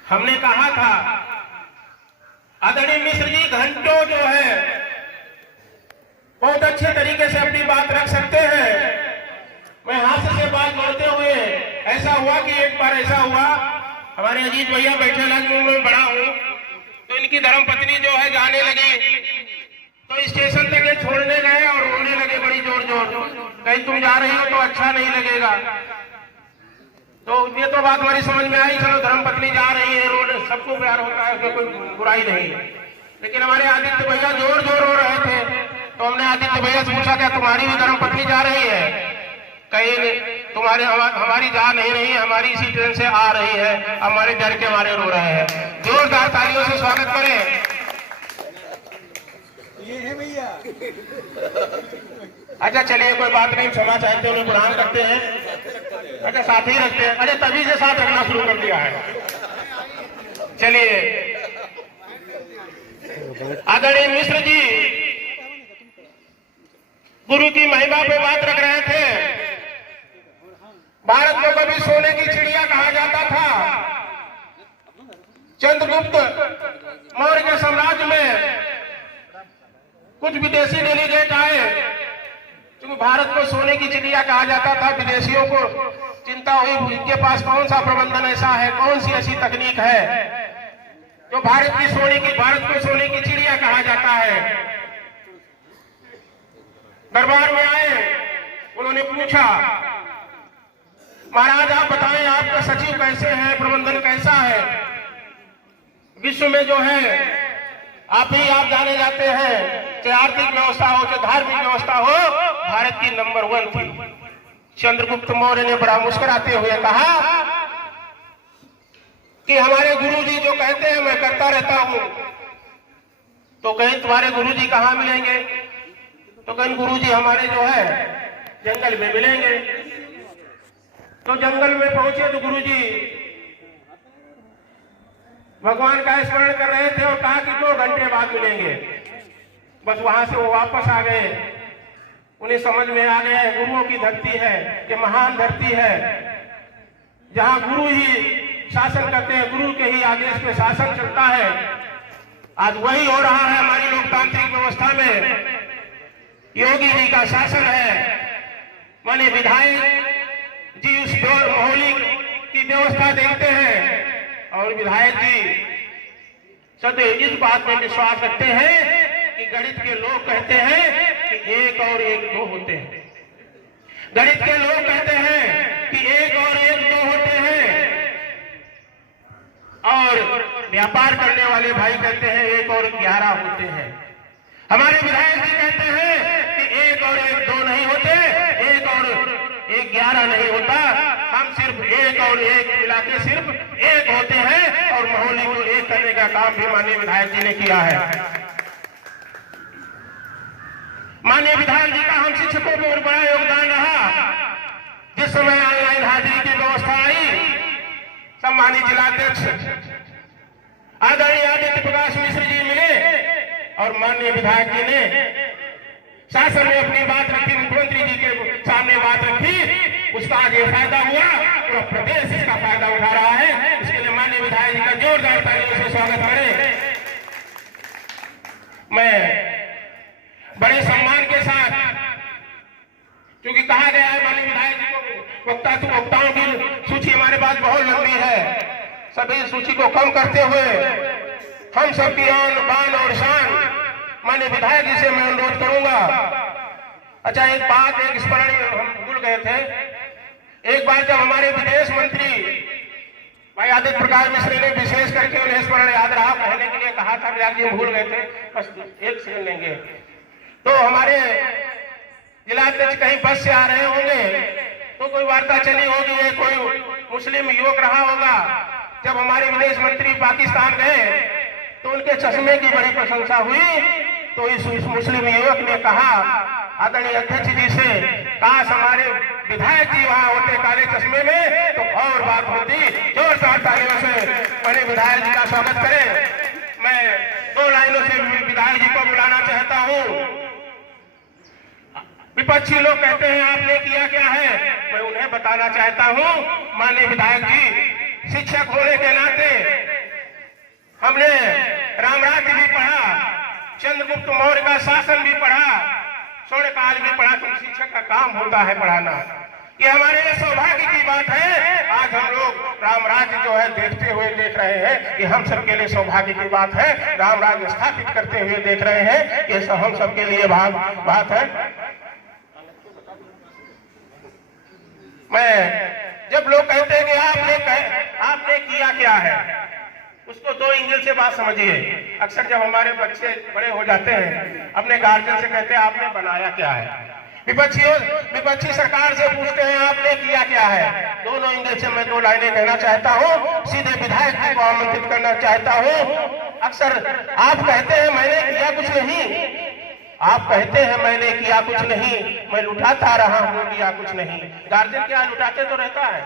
हमने कहा था आदरणीय मिश्र जी घंटों जो है बहुत अच्छे तरीके से अपनी बात रख सकते हैं। मैं हास्य से बात करते हुए ऐसा हुआ कि एक बार ऐसा हुआ, हमारे अजीत भैया बैठे में बड़ा हूं तो इनकी धर्मपत्नी जो है जाने लगी तो स्टेशन तक ये छोड़ने गए और रोने लगे बड़ी जोर जोर। कहीं तुम जा रही हो तो अच्छा नहीं लगेगा। तो ये तो बात हमारी समझ में आई, चलो धर्मपत्नी जा रही है, रोड सबको प्यार होता है, उसमें कोई बुराई नहीं है। लेकिन हमारे आदित्य भैया जोर जोर रो रहे थे तो हमने आदित्य भैया से पूछा क्या तुम्हारी भी धर्मपत्नी जा रही है? कहीं तुम्हारे हमारी जा नहीं रही है, हमारी इसी ट्रेन से आ रही है, हमारे डर के मारे रो रहे हैं। जोरदार तालियों से स्वागत करें। ये है भैया। अच्छा चलिए कोई बात नहीं, क्षमा चाहते उन्हें प्रणाम करते हैं। अच्छा साथ ही रखते हैं। अरे तभी से साथ रखना शुरू कर दिया है। चलिए आदरणीय मिश्र जी गुरु की महिमा पे बात रख रहे थे। भारत को कभी सोने की चिड़िया कहा जाता था। चंद्रगुप्त मौर्य के साम्राज्य में कुछ विदेशी क्योंकि भारत को सोने की चिड़िया कहा जाता था। विदेशियों को चिंता हुई इनके पास कौन सा प्रबंधन ऐसा है, कौन सी ऐसी तकनीक है जो भारत को सोने की चिड़िया कहा जाता है। दरबार में आए, उन्होंने पूछा, महाराज आप बताएं आपका सचिव कैसे है, प्रबंधन कैसा है? विश्व में जो है आप जाने जाते हैं, चाहे आर्थिक व्यवस्था हो चाहे धार्मिक व्यवस्था हो, भारत की नंबर 1 थी। चंद्रगुप्त मौर्य ने बड़ा मुस्कुराते हुए कहा कि हमारे गुरुजी जो कहते हैं मैं करता रहता हूं। तो कहीं तुम्हारे गुरुजी कहाँ मिलेंगे? तो कहीं गुरुजी हमारे जो है जंगल में मिलेंगे। तो जंगल में पहुंचे तो गुरुजी भगवान का स्मरण कर रहे थे और कहा कि 2 घंटे बाद मिलेंगे। बस वहां से वो वापस आ गए। उन्हें समझ में आ गया है गुरुओं की धरती है, ये महान धरती है जहां गुरु ही शासन करते हैं, गुरु के ही आदेश पे शासन चलता है। आज वही हो रहा है हमारी लोकतांत्रिक व्यवस्था में। योगी जी का शासन है, माने विधायक जी उस माहौली की व्यवस्था देखते हैं और विधायक जी सदैव इस बात में विश्वास रखते हैं कि गणित के लोग कहते हैं कि 1 और 1 2 होते हैं। गणित के लोग कहते हैं कि 1 और 1 2 होते हैं और व्यापार करने वाले भाई कहते हैं 1 और 11 होते हैं। हमारे विधायक जी कहते हैं कि 1 और 1 2 नहीं होते, 1 और 1 11 नहीं होता। हम सिर्फ 1 और 1 मिला के सिर्फ 1 होते हैं और माहौली को 1 करने का काम भी माननीय विधायक जी ने किया है। माननीय विधायक जी का हम शिक्षकों में बड़ा योगदान रहा। जिस समय ऑनलाइन हाजिरी की व्यवस्था आई, सम्मानित जिलाध्यक्ष आदरणीय आदित्य प्रकाश मिश्र जी मिले और माननीय विधायक जी ने शासन में अपनी बात रखी, मुख्यमंत्री जी के सामने बात रखी। उसका आज ये फायदा हुआ, पूरा प्रदेश इसका फायदा उठा रहा है। इसके लिए माननीय विधायक जी का जोरदार तालियों से स्वागत करें। मैं बड़े सम्मान के साथ, क्योंकि कहा गया है माननीय विधायक जी को वक्ताओं की सूची हमारे पास बहुत लंबी है, सभी सूची को कम करते हुए हम सबकी आन बान और शान माननीय विधायक जी से मैं अनुरोध करूंगा। अच्छा, एक बात एक स्मरणीय हम भूल गए थे। एक बार जब हमारे विदेश मंत्री भाई आदित्य प्रकाश मिश्र ने विशेष करके उन्हें स्मरण याद रहा कहने के लिए कहा था, विधायक जी भूल गए थे, बस 1 सेकंड लेंगे। तो हमारे जिलाध्यक्ष कहीं बस से आ रहे होंगे तो कोई वार्ता चली होगी, कोई मुस्लिम युवक रहा होगा। जब हमारे विदेश मंत्री पाकिस्तान गए तो उनके चश्मे की बड़ी प्रशंसा हुई। तो इस मुस्लिम युवक ने कहा आदरणीय अध्यक्ष जी से, काश हमारे विधायक जी वहां होते काले चश्मे में तो और बात होती। जोरदार तालियों से मैंने विधायक जी का स्वागत करें। मैं 2 लाइनों से विधायक जी को बुलाना चाहता हूं। विपक्षी लोग कहते हैं आपने किया क्या है, मैं उन्हें बताना चाहता हूं। माननीय विधायक जी, शिक्षक होने के नाते हमने रामराज्य भी पढ़ा, चंद्रगुप्त मौर्य का शासन भी पढ़ा, स्वर्णकाल भी पढ़ा। तो शिक्षक का काम होता है पढ़ाना। ये हमारे लिए सौभाग्य की बात है। आज हम लोग रामराज्य जो है देखते हुए देख रहे हैं, ये हम सबके लिए सौभाग्य की बात है। रामराज्य स्थापित करते हुए देख रहे हैं, ये सब हम सबके लिए बात है। मैं जब लोग कहते हैं कि आपने किया क्या है, उसको 2 एंगल से बात समझिए। अक्सर जब हमारे बच्चे बड़े हो जाते हैं अपने गार्जियन से कहते हैं आपने बनाया क्या है। विपक्षी सरकार से पूछते हैं आपने किया क्या है। दोनों एंगल से मैं 2 लाइनें कहना चाहता हूँ। सीधे विधायक जी को आमंत्रित करना चाहता हूँ। अक्सर आप कहते हैं मैंने किया कुछ नहीं, आप कहते हैं मैंने किया कुछ नहीं, मैं लुटाता रहा हूँ, किया कुछ नहीं। गार्जियन क्या लुटाते तो रहता है।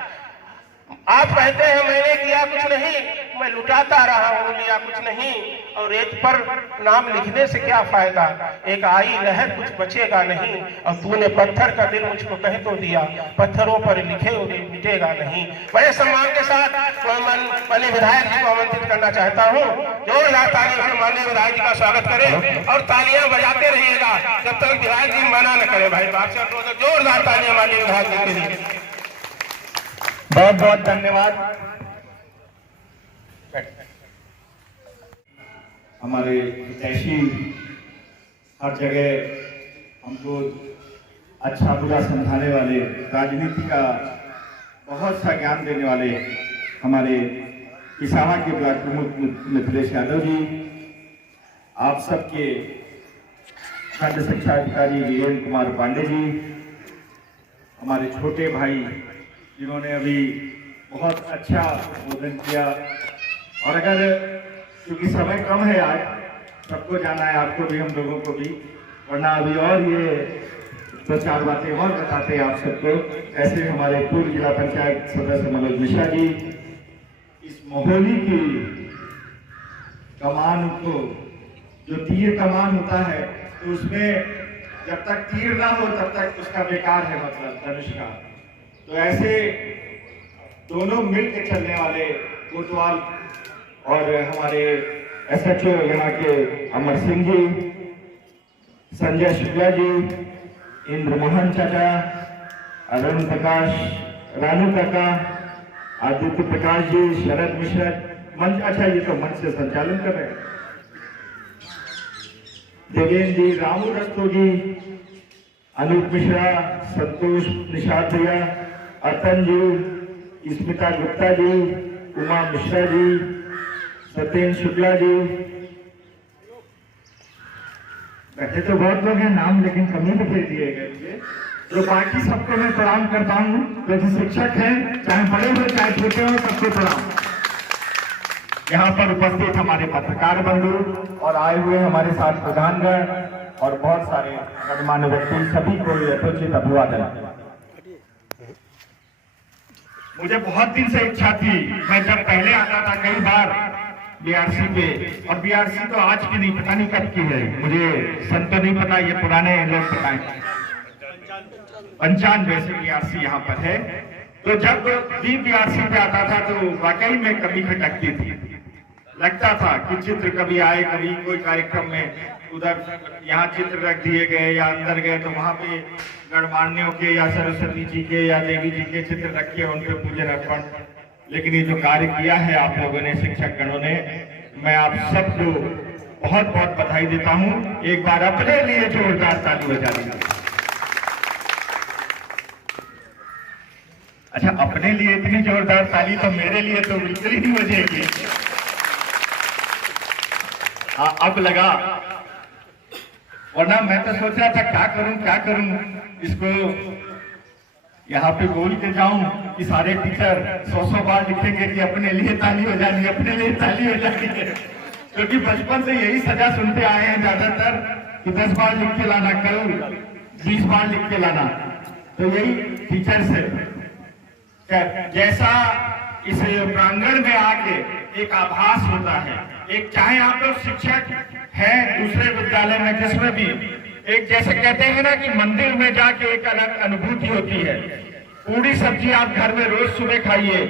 आप कहते हैं मैंने किया कुछ नहीं, मैं लुटाता रहा हूँ, लिया कुछ नहीं, और रेत पर नाम लिखने से क्या फायदा, एक आई लहर कुछ बचेगा नहीं, और तूने पत्थर का दिल मुझको कह तो दिया, पत्थरों पर लिखे हुए मिटेगा नहीं। बड़े सम्मान के साथ माननीय विधायक जी को आमंत्रित करना चाहता हूँ। जोरदार तालियों से माननीय विधायक जी का स्वागत करें और तालियां बजाते रहिएगा जब तक विधायक जी मना न करे। भाई बात से जोरदार तालियां माननीय विधायक जी के लिए। बहुत बहुत धन्यवाद। हमारे हितैषी हर जगह हमको अच्छा बुरा समझाने वाले, राजनीति का बहुत सा ज्ञान देने वाले हमारे किसावा के ब्लॉक प्रमुख मिथिलेश यादव जी, आप सबके खंड शिक्षा अधिकारी वीरेंद्र कुमार पांडे जी, हमारे छोटे भाई जिन्होंने अभी बहुत अच्छा बोधन किया, और अगर क्योंकि समय कम है आज सबको जाना है, आपको भी हम लोगों को भी, वरना अभी और ये दो चार बातें और बताते हैं आप सबको। ऐसे हमारे पूर्व जिला पंचायत सदस्य मनोज मिश्रा जी इस मोहली की कमान को, जो तीर कमान होता है तो उसमें जब तक तीर ना हो तब तक उसका बेकार है, मतलब धनुष का। तो ऐसे दोनों मिलकर चलने वाले कोतवाल और हमारे SHO यहाँ के अमर सिंह जी, संजय शुक्ला जी, इंद्र मोहन चाचा, अरुण प्रकाश, रानू काका, आदित्य प्रकाश जी, शरद मिश्रा मंच, अच्छा ये तो मंच से संचालन कर रहे हैं, देवेंद्र जी, रामू रस्तो जी, अनूप मिश्रा, संतोष निषाद भैया, अतन जी, स्मिता गुप्ता जी, उमा मिश्रा जी, सत्येंद्र शुक्ला जी, वैसे तो बहुत लोग हैं नाम, लेकिन कमी भी दे दिए गए मुझे। जो बाकी सबको मैं प्रणाम करता हूँ, जैसे शिक्षक हैं, चाहे बड़े हो चाहे छोटे हो, सबको प्रणाम। यहाँ पर उपस्थित हमारे पत्रकार बंधु और आए हुए हमारे साथ प्रधानगण और बहुत सारे गणमान्य व्यक्ति, सभी को यथोचित अभिवादन। मुझे बहुत दिन से इच्छा थी, मैं जब पहले आता था कई बार BRC पे, और BRC तो आज की नहीं, पता नहीं कब की है, मुझे सन तो नहीं पता, ये पुराने लोग बताएं, 95 से BRC यहाँ पर है। तो जब भी BRC पे आता था तो वाकई में कभी खटकती थी, लगता था कि चित्र कभी आए, कभी कोई कार्यक्रम में उधर यहाँ चित्र रख दिए गए या अंदर गए तो वहां पे गणमान्यों के या सरस्वती जी के या देवी जी के चित्र रखे, उन पे पूजन अर्पण। लेकिन ये जो कार्य किया है आप लोगों ने, शिक्षक गणों ने, मैं आप सबको बहुत बहुत बधाई देता हूँ। एक बार अपने लिए जोरदार ताली बजा दीजिए। अच्छा, अपने लिए इतनी जोरदार ताली तो मेरे लिए तो बिल्कुल ही नहीं बजेगी। अब लगा, वरना मैं तो सोच रहा था क्या करूं इसको यहाँ पे बोल के जाऊं कि सारे टीचर 100 बार लिखेंगे कि अपने लिए ताली हो जानी, अपने लिए ताली हो जानी है, क्योंकि बचपन से यही सजा सुनते आए हैं ज्यादातर कि 10 बार लिख के लाना, कल 20 बार लिख के लाना। तो यही टीचर से जैसा इस प्रांगण में आके एक आभास होता है, एक चाहे आप लोग शिक्षक हैं दूसरे विद्यालय में, जिसमें भी एक जैसे कहते हैं ना कि मंदिर में जाके एक अलग अनुभूति होती है। पूरी सब्जी आप घर में रोज सुबह खाइए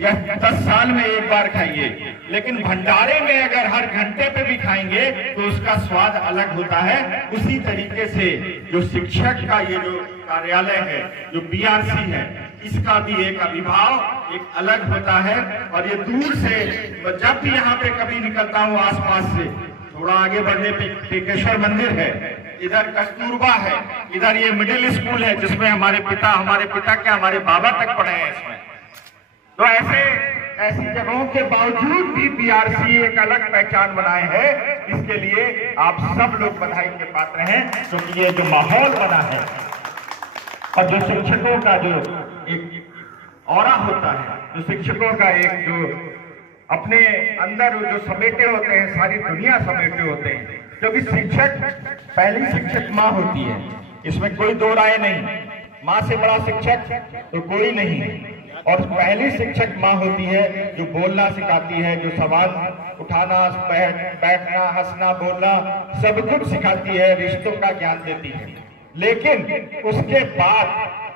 या 10 साल में एक बार खाइए, लेकिन भंडारे में अगर हर घंटे पे भी खाएंगे तो उसका स्वाद अलग होता है। उसी तरीके से जो शिक्षक का ये जो कार्यालय है, जो BRC है, इसका भी एक अभिभाव एक अलग होता है। और ये दूर से जब भी यहाँ पे कभी निकलता हूँ आसपास से, थोड़ा आगे बढ़ने पे टेकेश्वर मंदिर है, इधर कस्तूरबा है, इधर ये मिडिल स्कूल है जिसमें हमारे पिता क्या हमारे बाबा तक पढ़े हैं इसमें। तो ऐसी जगहों के बावजूद भी BRC एक अलग पहचान बनाए हैं। इसके लिए आप सब लोग बधाई के पात्र हैं, क्योंकि ये जो माहौल बना है और जो शिक्षकों का जो एक ऑरा होता है, जो शिक्षकों का एक जो अपने अंदर जो समेटे होते हैं, सारी दुनिया समेटे होते हैं, क्योंकि शिक्षक पहली शिक्षक माँ होती है, इसमें कोई दो राय नहीं। माँ से बड़ा शिक्षक तो कोई नहीं। और पहली शिक्षक माँ होती है जो बोलना सिखाती है, जो सवाल उठाना, बैठना, हंसना, बोलना सब कुछ सिखाती है, रिश्तों का ज्ञान देती है। लेकिन उसके बाद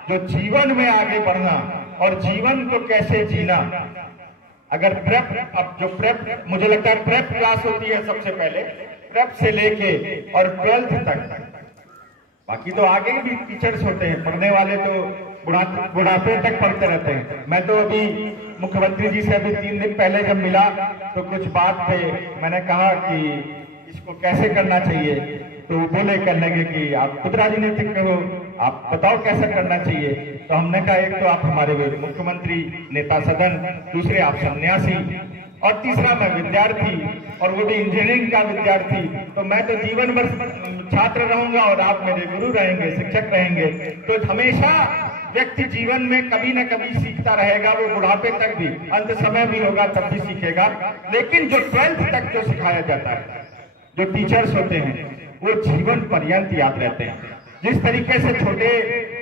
जो जीवन में आगे बढ़ना और जीवन को कैसे जीना, अगर प्रेप मुझे लगता है प्रेप क्लास होती है सबसे पहले, प्रेप से लेके और 12th तक, बाकी तो आगे भी टीचर्स होते हैं, पढ़ने वाले तो बुढ़ापे तक पढ़ते रहते हैं। मैं तो अभी मुख्यमंत्री जी से अभी 3 दिन पहले जब मिला तो कुछ बात पे मैंने कहा कि इसको कैसे करना चाहिए, तो वो बोले करने लगे कि आप खुद राजनीतिक हो, आप बताओ कैसे करना चाहिए। तो हमने कहा एक तो आप हमारे मुख्यमंत्री, नेता सदन, दूसरे आप सन्यासी, और तीसरा मैं विद्यार्थी, और वो भी इंजीनियरिंग का विद्यार्थी, तो मैं तो जीवन भर छात्र रहूंगा और आप मेरे गुरु रहेंगे, शिक्षक रहेंगे। तो हमेशा व्यक्ति जीवन में कभी न कभी सीखता रहेगा, वो बुढ़ापे तक भी, अंत समय भी होगा तब भी सीखेगा। लेकिन जो 12th तक जो सिखाया जाता है, जो टीचर्स होते हैं, वो जीवन पर्यंत याद रहते हैं। जिस तरीके से छोटे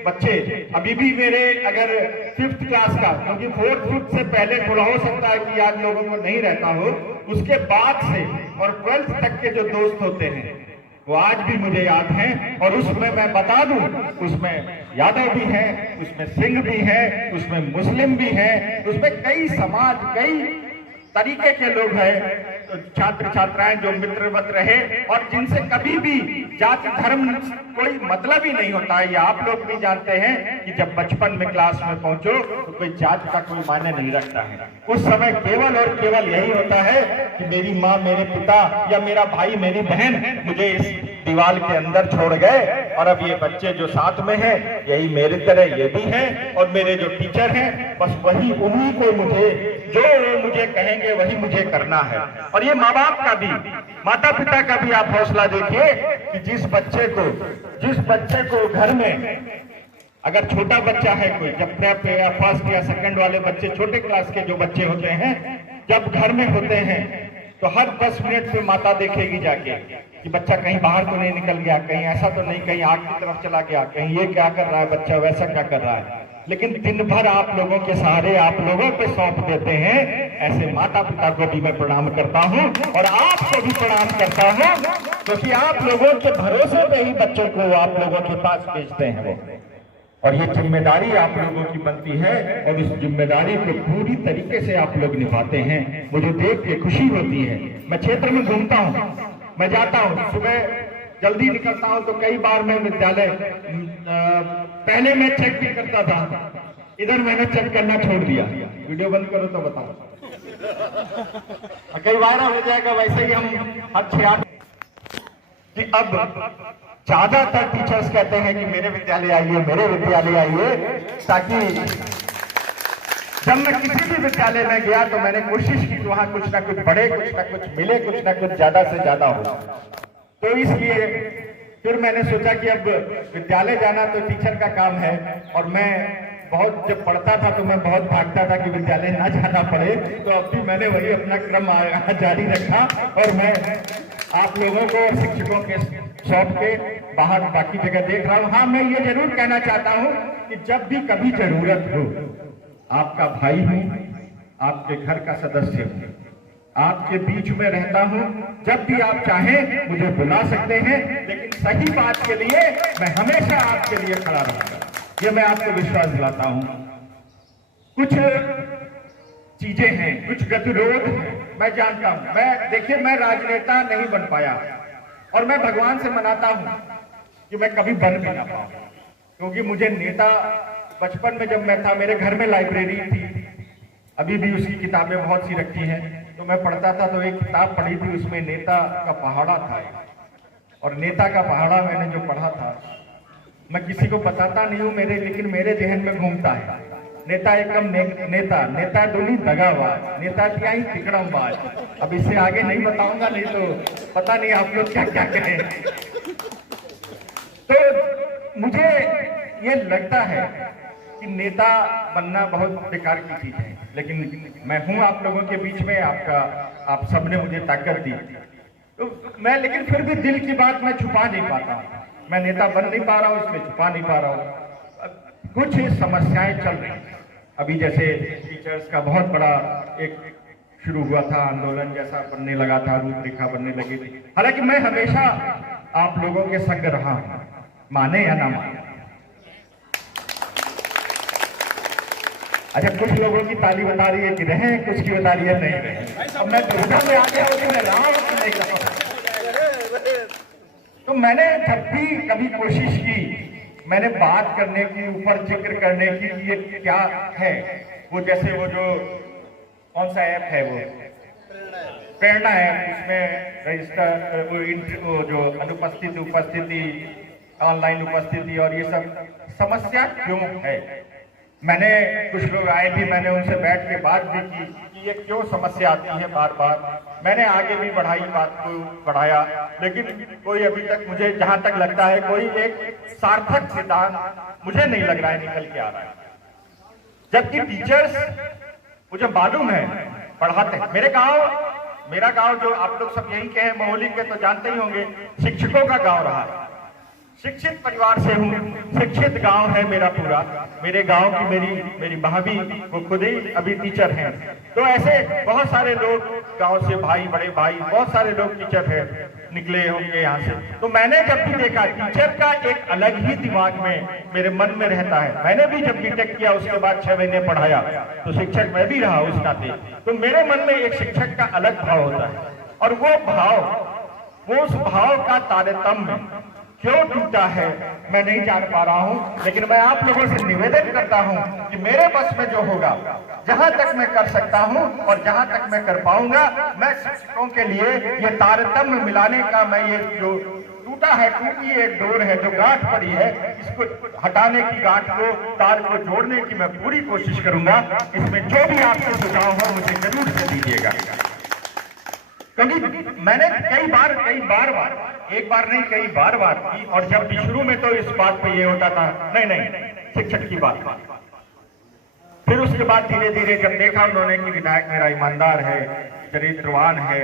बच्चे अभी भी मेरे अगर 5th क्लास का, क्योंकि 4th 5th से पहले थोड़ा हो सकता है कि आज लोगों को नहीं रहता हो, उसके बाद से और 12th तक के जो दोस्त होते हैं वो आज भी मुझे याद हैं। और उसमें मैं बता दूं, उसमें यादव भी हैं, उसमें सिंह भी हैं, उसमें मुस्लिम भी हैं, उसमें कई समाज, कई तरीके के लोग हैं, तो छात्र छात्राएं जो मित्रवत रहे और जिनसे कभी भी जाति धर्म कोई मतलब ही नहीं होता है। ये आप लोग भी जानते हैं कि जब बचपन में क्लास में पहुंचो तो कोई जाति का कोई मायने नहीं रखता है। उस समय केवल और केवल यही होता है कि मेरी माँ, मेरे पिता या मेरा भाई, मेरी बहन मुझे इस दीवार के अंदर छोड़ गए, और अब ये बच्चे जो साथ में हैं यही मेरी तरह ये भी हैं, और मेरे जो टीचर हैं बस वही, उन्हीं को जो मुझे कहेंगे वही मुझे करना है। और ये माँ बाप का भी, माता पिता का भी आप हौसला देखिए कि जिस बच्चे को घर में, अगर छोटा बच्चा है कोई, जब प्रेप या 1st या 2nd वाले बच्चे, छोटे क्लास के जो बच्चे होते हैं, जब घर में होते हैं तो हर 10 मिनट में माता देखेगी जाके कि बच्चा कहीं बाहर तो नहीं निकल गया, कहीं ऐसा तो नहीं, कहीं आग की तरफ चला गया, कहीं ये क्या कर रहा है बच्चा, वैसा क्या कर रहा है। लेकिन दिन भर आप लोगों के सहारे आप लोगों पे सौंप देते हैं। ऐसे माता पिता को भी मैं प्रणाम करता हूं और आपको भी प्रणाम करता हूं, क्योंकि आप लोगों के भरोसे पे ही बच्चों को आप लोगों के पास भेजते हैं वो, और ये जिम्मेदारी आप लोगों की बनती है, और इस जिम्मेदारी को पूरी तरीके से आप लोग निभाते हैं। मुझे देख के खुशी होती है। मैं क्षेत्र में घूमता हूँ, मैं जाता हूँ, सुबह जल्दी निकलता हूँ तो कई बार मैं विद्यालय, पहले मैं चेक भी करता था, इधर मैंने चेक करना छोड़ दिया। वीडियो बंद करो तो बताओ, कई बार हो जाएगा। वैसे ही हम अच्छे कि अब ज्यादातर टीचर्स कहते हैं कि मेरे विद्यालय आइए, मेरे विद्यालय आइए, ताकि जब मैं किसी भी विद्यालय में गया तो मैंने कोशिश की कि वहां कुछ ना कुछ बढ़े, कुछ ना कुछ मिले, कुछ ना कुछ ज्यादा से ज्यादा हो। तो इसलिए फिर मैंने सोचा कि अब विद्यालय जाना तो टीचर का काम है, और मैं बहुत जब पढ़ता था तो मैं बहुत भागता था कि विद्यालय ना जाना पड़े, तो अब भी मैंने वही अपना क्रम जारी रखा, और मैं आप लोगों को और शिक्षकों के शॉप के बाहर बाकी जगह देख रहा हूँ। हाँ, मैं ये जरूर कहना चाहता हूँ कि जब भी कभी जरूरत हो, आपका भाई हूँ, आपके घर का सदस्य हूँ, आपके बीच में रहता हूँ, जब भी आप चाहें मुझे बुला सकते हैं, लेकिन सही बात के लिए मैं हमेशा आपके लिए खड़ा रहूंगा, ये मैं आपको विश्वास दिलाता हूँ। कुछ चीजें हैं, कुछ गतिरोध हैं, मैं जानता हूँ। देखिए, मैं राजनेता नहीं बन पाया, और मैं भगवान से मनाता हूँ कि मैं कभी बन भी ना पाऊँ, क्योंकि मुझे नेता, बचपन में जब मैं था, मेरे घर में लाइब्रेरी थी, अभी भी उसकी किताबें बहुत सी रखी हैं, तो मैं पढ़ता था तो एक किताब पढ़ी थी, उसमें नेता का पहाड़ा था, और नेता का पहाड़ा मैंने जो पढ़ा था, मैं किसी को बताता नहीं हूँ लेकिन मेरे जहन में घूमता है। नेता एकम नेता दुनी दगाबाज, नेता त्याई तिकड़मबाज। अब इससे आगे नहीं बताऊंगा, नहीं तो पता नहीं आप लोग क्या क्या कहें। तो मुझे ये लगता है कि नेता बनना बहुत बेकार की चीज है, लेकिन मैं हूं आप लोगों के बीच में, आप सबने मुझे ताकत दी, तो मैं, लेकिन फिर भी दिल की बात मैं छुपा नहीं पाता हूं। मैं नेता बन नहीं पा रहा हूं, इसलिए छुपा नहीं पा रहा हूं। कुछ समस्याएं चल रही हैं, अभी जैसे टीचर्स का बहुत बड़ा एक शुरू हुआ था, आंदोलन जैसा बनने लगा था, रूपरेखा बनने लगी थी। हालांकि मैं हमेशा आप लोगों के संग रहा हूं, माने या ना माने। अच्छा, कुछ लोगों की ताली बता रही है कि रहे, कुछ की बता रही है नहीं रहे। अब मैं दुविधा में आ गया हूं कि मैं रहा हूं कि नहीं रहा। तो मैंने जब भी कभी कोशिश की, मैंने बात करने की, ऊपर जिक्र करने की कि ये क्या है, वो जैसे वो जो कौन सा ऐप है, वो प्रेरणा ऐप, उसमें रजिस्टर वो जो अनुपस्थिति, उपस्थिति, ऑनलाइन उपस्थिति और ये सब समस्या क्यों है। मैंने कुछ लोग आए भी, मैंने उनसे बैठ के बात भी की कि ये क्यों समस्या आती है बार बार। मैंने आगे भी बढ़ाई, बात को बढ़ाया, लेकिन कोई अभी तक, मुझे जहां तक लगता है, कोई एक सार्थक सिद्धांत मुझे नहीं लग रहा है निकल के आ रहा है। जबकि टीचर्स, मुझे मालूम है, पढ़ाते हैं। मेरा गांव जो आप लोग सब यही के हैं, मोहली के, तो जानते ही होंगे, शिक्षकों का गांव रहा है। शिक्षित परिवार से हूँ, शिक्षित गांव है मेरा पूरा। मेरे गांव की मेरी भाभी वो खुद ही अभी टीचर हैं। तो ऐसे बहुत सारे लोग गांव से, भाई, बड़े भाई, बहुत सारे लोग टीचर हैं, निकले होंगे यहाँ से। तो मैंने जब भी देखा, टीचर का एक अलग ही दिमाग में, मेरे मन में रहता है। मैंने भी जब बीटेक किया, उसके बाद 6 महीने पढ़ाया, तो शिक्षक मैं भी रहा उस नाते। तो मेरे मन में एक शिक्षक का अलग भाव होता है, और वो उस भाव का तारतम्य क्यों टूटा है मैं नहीं जान पा रहा हूं। लेकिन मैं आप लोगों से निवेदन करता हूं कि मेरे बस में जो होगा, जहां तक मैं कर सकता हूं और जहां तक मैं कर पाऊंगा, मैं शिक्षकों के लिए ये तारतम्य मिलाने का, मैं ये जो टूटा है, टूटी एक डोर है जो गांठ पड़ी है, इसको हटाने की, गांठ को, तार को जोड़ने की मैं पूरी कोशिश करूंगा। इसमें जो भी आपके सुझाव हो मुझे जरूर से दीजिएगा, क्योंकि मैंने कई बार एक बार नहीं, कई बार की। और जब भी शुरू में तो इस बात पे ये होता था, नहीं शिक्षक की बात। फिर उसके बाद धीरे धीरे जब देखा उन्होंने कि विधायक मेरा ईमानदार है, चरित्रवान है,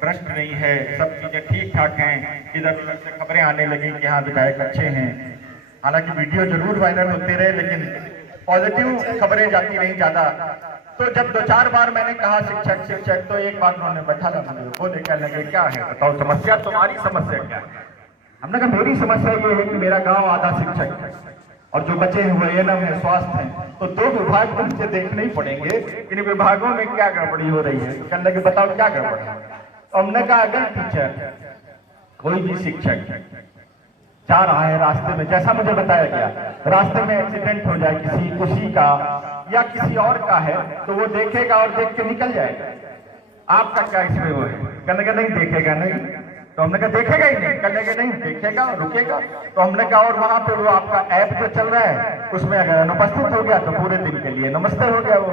भ्रष्ट नहीं है, सब चीजें ठीक ठाक हैं, इधर उधर से खबरें आने लगी कि हाँ विधायक अच्छे हैं। हालांकि वीडियो जरूर वायरल होते रहे, लेकिन पॉजिटिव खबरें जाती रही ज्यादा। तो जब 2-4 बार मैंने कहा शिक्षक, तो एक बार उन्होंने बैठा था, वो देखने लगे क्या है, बताओ समस्या, तुम्हारी समस्या क्या है। हमने कहा मेरी समस्या ये है कि मेरा गांव आधा शिक्षक है और जो बचे हैं वो एएनएम है, स्वास्थ्य है। तो 2 विभाग मुझे देखने ही पड़ेंगे, इन विभागों में क्या गड़बड़ी हो रही है। तो कहने लगे बताओ क्या गड़बड़ है। तो हमने कहा अगर टीचर, कोई भी शिक्षक जा रहा है रास्ते में, जैसा मुझे बताया गया, रास्ते में एक्सीडेंट हो जाए किसी का या किसी और का है, तो वो देखेगा और देख के निकल जाएगा। आपका क्या इसमें वो है? कहने का नहीं देखेगा, नहीं। तो हमने कहा देखेगा ही नहीं, कहने का नहीं देखेगा, रुकेगा। तो हमने कहा और वहां पे वो आपका ऐप जो चल रहा है, उसमें अगर अनुपस्थित हो गया तो पूरे दिन के लिए नमस्ते हो गया वो।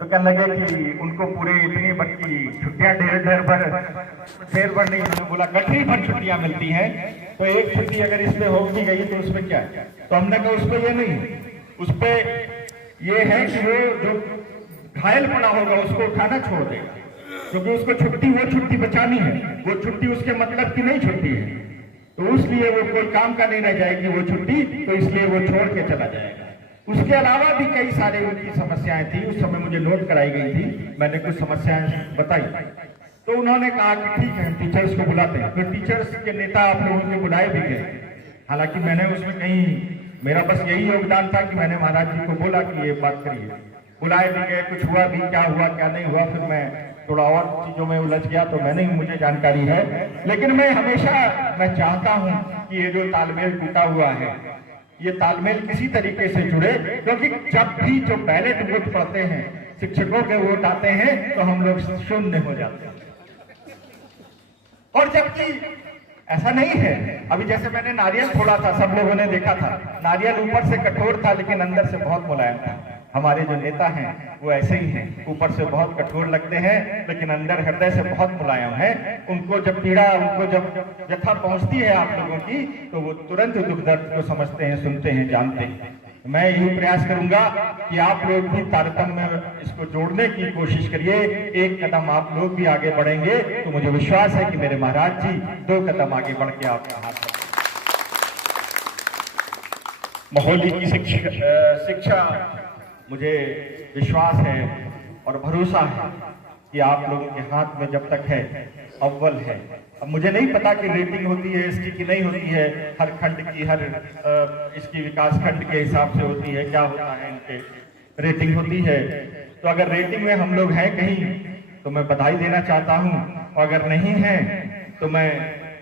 तो कहने लगे कि उनको पूरे इतनी बड़ी छुट्टियां ढेर भर नहीं, उन्होंने बोला गठरी भर छुट्टियां मिलती हैं, तो एक छुट्टी अगर इसमें हो भी गई तो उसमें क्या है। तो हमने कहा उस पर ये नहीं, उस पर ये है कि वो जो घायल पड़ा होगा उसको उठाना छोड़ देगा, क्योंकि उसको वो छुट्टी बचानी है, वो छुट्टी उसके मतलब की नहीं छुट्टी है, तो इसलिए वो कोई काम का नहीं रह जाएगी वो छुट्टी, तो इसलिए वो छोड़ के चला जाएगा। उसके अलावा भी कई सारे उनकी समस्याएं थी, उस समय मुझे नोट कराई गई थी, मैंने कुछ समस्याएं बताई। तो उन्होंने कहा कि ठीक है हम टीचर्स को बुलाते हैं। तो टीचर्स के नेता आप लोगों के बुलाए भी गए। हालांकि मैंने उसमें कहीं, मेरा बस यही योगदान था कि मैंने महाराज जी को बोला कि ये बात करिए, बुलाए भी गए, कुछ हुआ भी, क्या हुआ क्या नहीं हुआ, फिर मैं थोड़ा और चीजों में उलझ गया, तो मैंने मुझे जानकारी है। लेकिन मैं हमेशा चाहता हूं कि ये जो तालमेल टूटा हुआ है, ये तालमेल किसी तरीके से जुड़े, क्योंकि जब भी जो बैलेट वोट पड़ते हैं, शिक्षकों के वोट आते हैं, तो हम लोग शून्य हो जाते हैं। और जबकि ऐसा नहीं है, अभी जैसे मैंने नारियल फोड़ा था, सब लोगों ने देखा था, नारियल ऊपर से कठोर था लेकिन अंदर से बहुत मुलायम था। हमारे जो नेता हैं वो ऐसे ही हैं, ऊपर से बहुत कठोर लगते हैं लेकिन अंदर हृदय से बहुत मुलायम है। उनको जब पीड़ा, उनको जब व्यथा पहुंचती है आप लोगों की, तो वो तुरंत दुख दर्द को समझते हैं, सुनते हैं, जानते हैं। मैं यही प्रयास करूंगा कि आप लोग भी तारतम्य में इसको जोड़ने की कोशिश करिए। एक कदम आप लोग भी आगे बढ़ेंगे तो मुझे विश्वास है कि मेरे महाराज जी 2 कदम आगे बढ़ के आपका हाथ मोहाली की शिक्षा मुझे विश्वास है और भरोसा है कि आप लोगों के हाथ में जब तक है अव्वल है। अब मुझे नहीं पता कि रेटिंग होती है इसकी कि नहीं होती है, हर खंड की हर इसकी विकास खंड के हिसाब से होती है, क्या होता है इनके रेटिंग होती है। तो अगर रेटिंग में हम लोग हैं कहीं तो मैं बधाई देना चाहता हूं, और अगर नहीं है तो मैं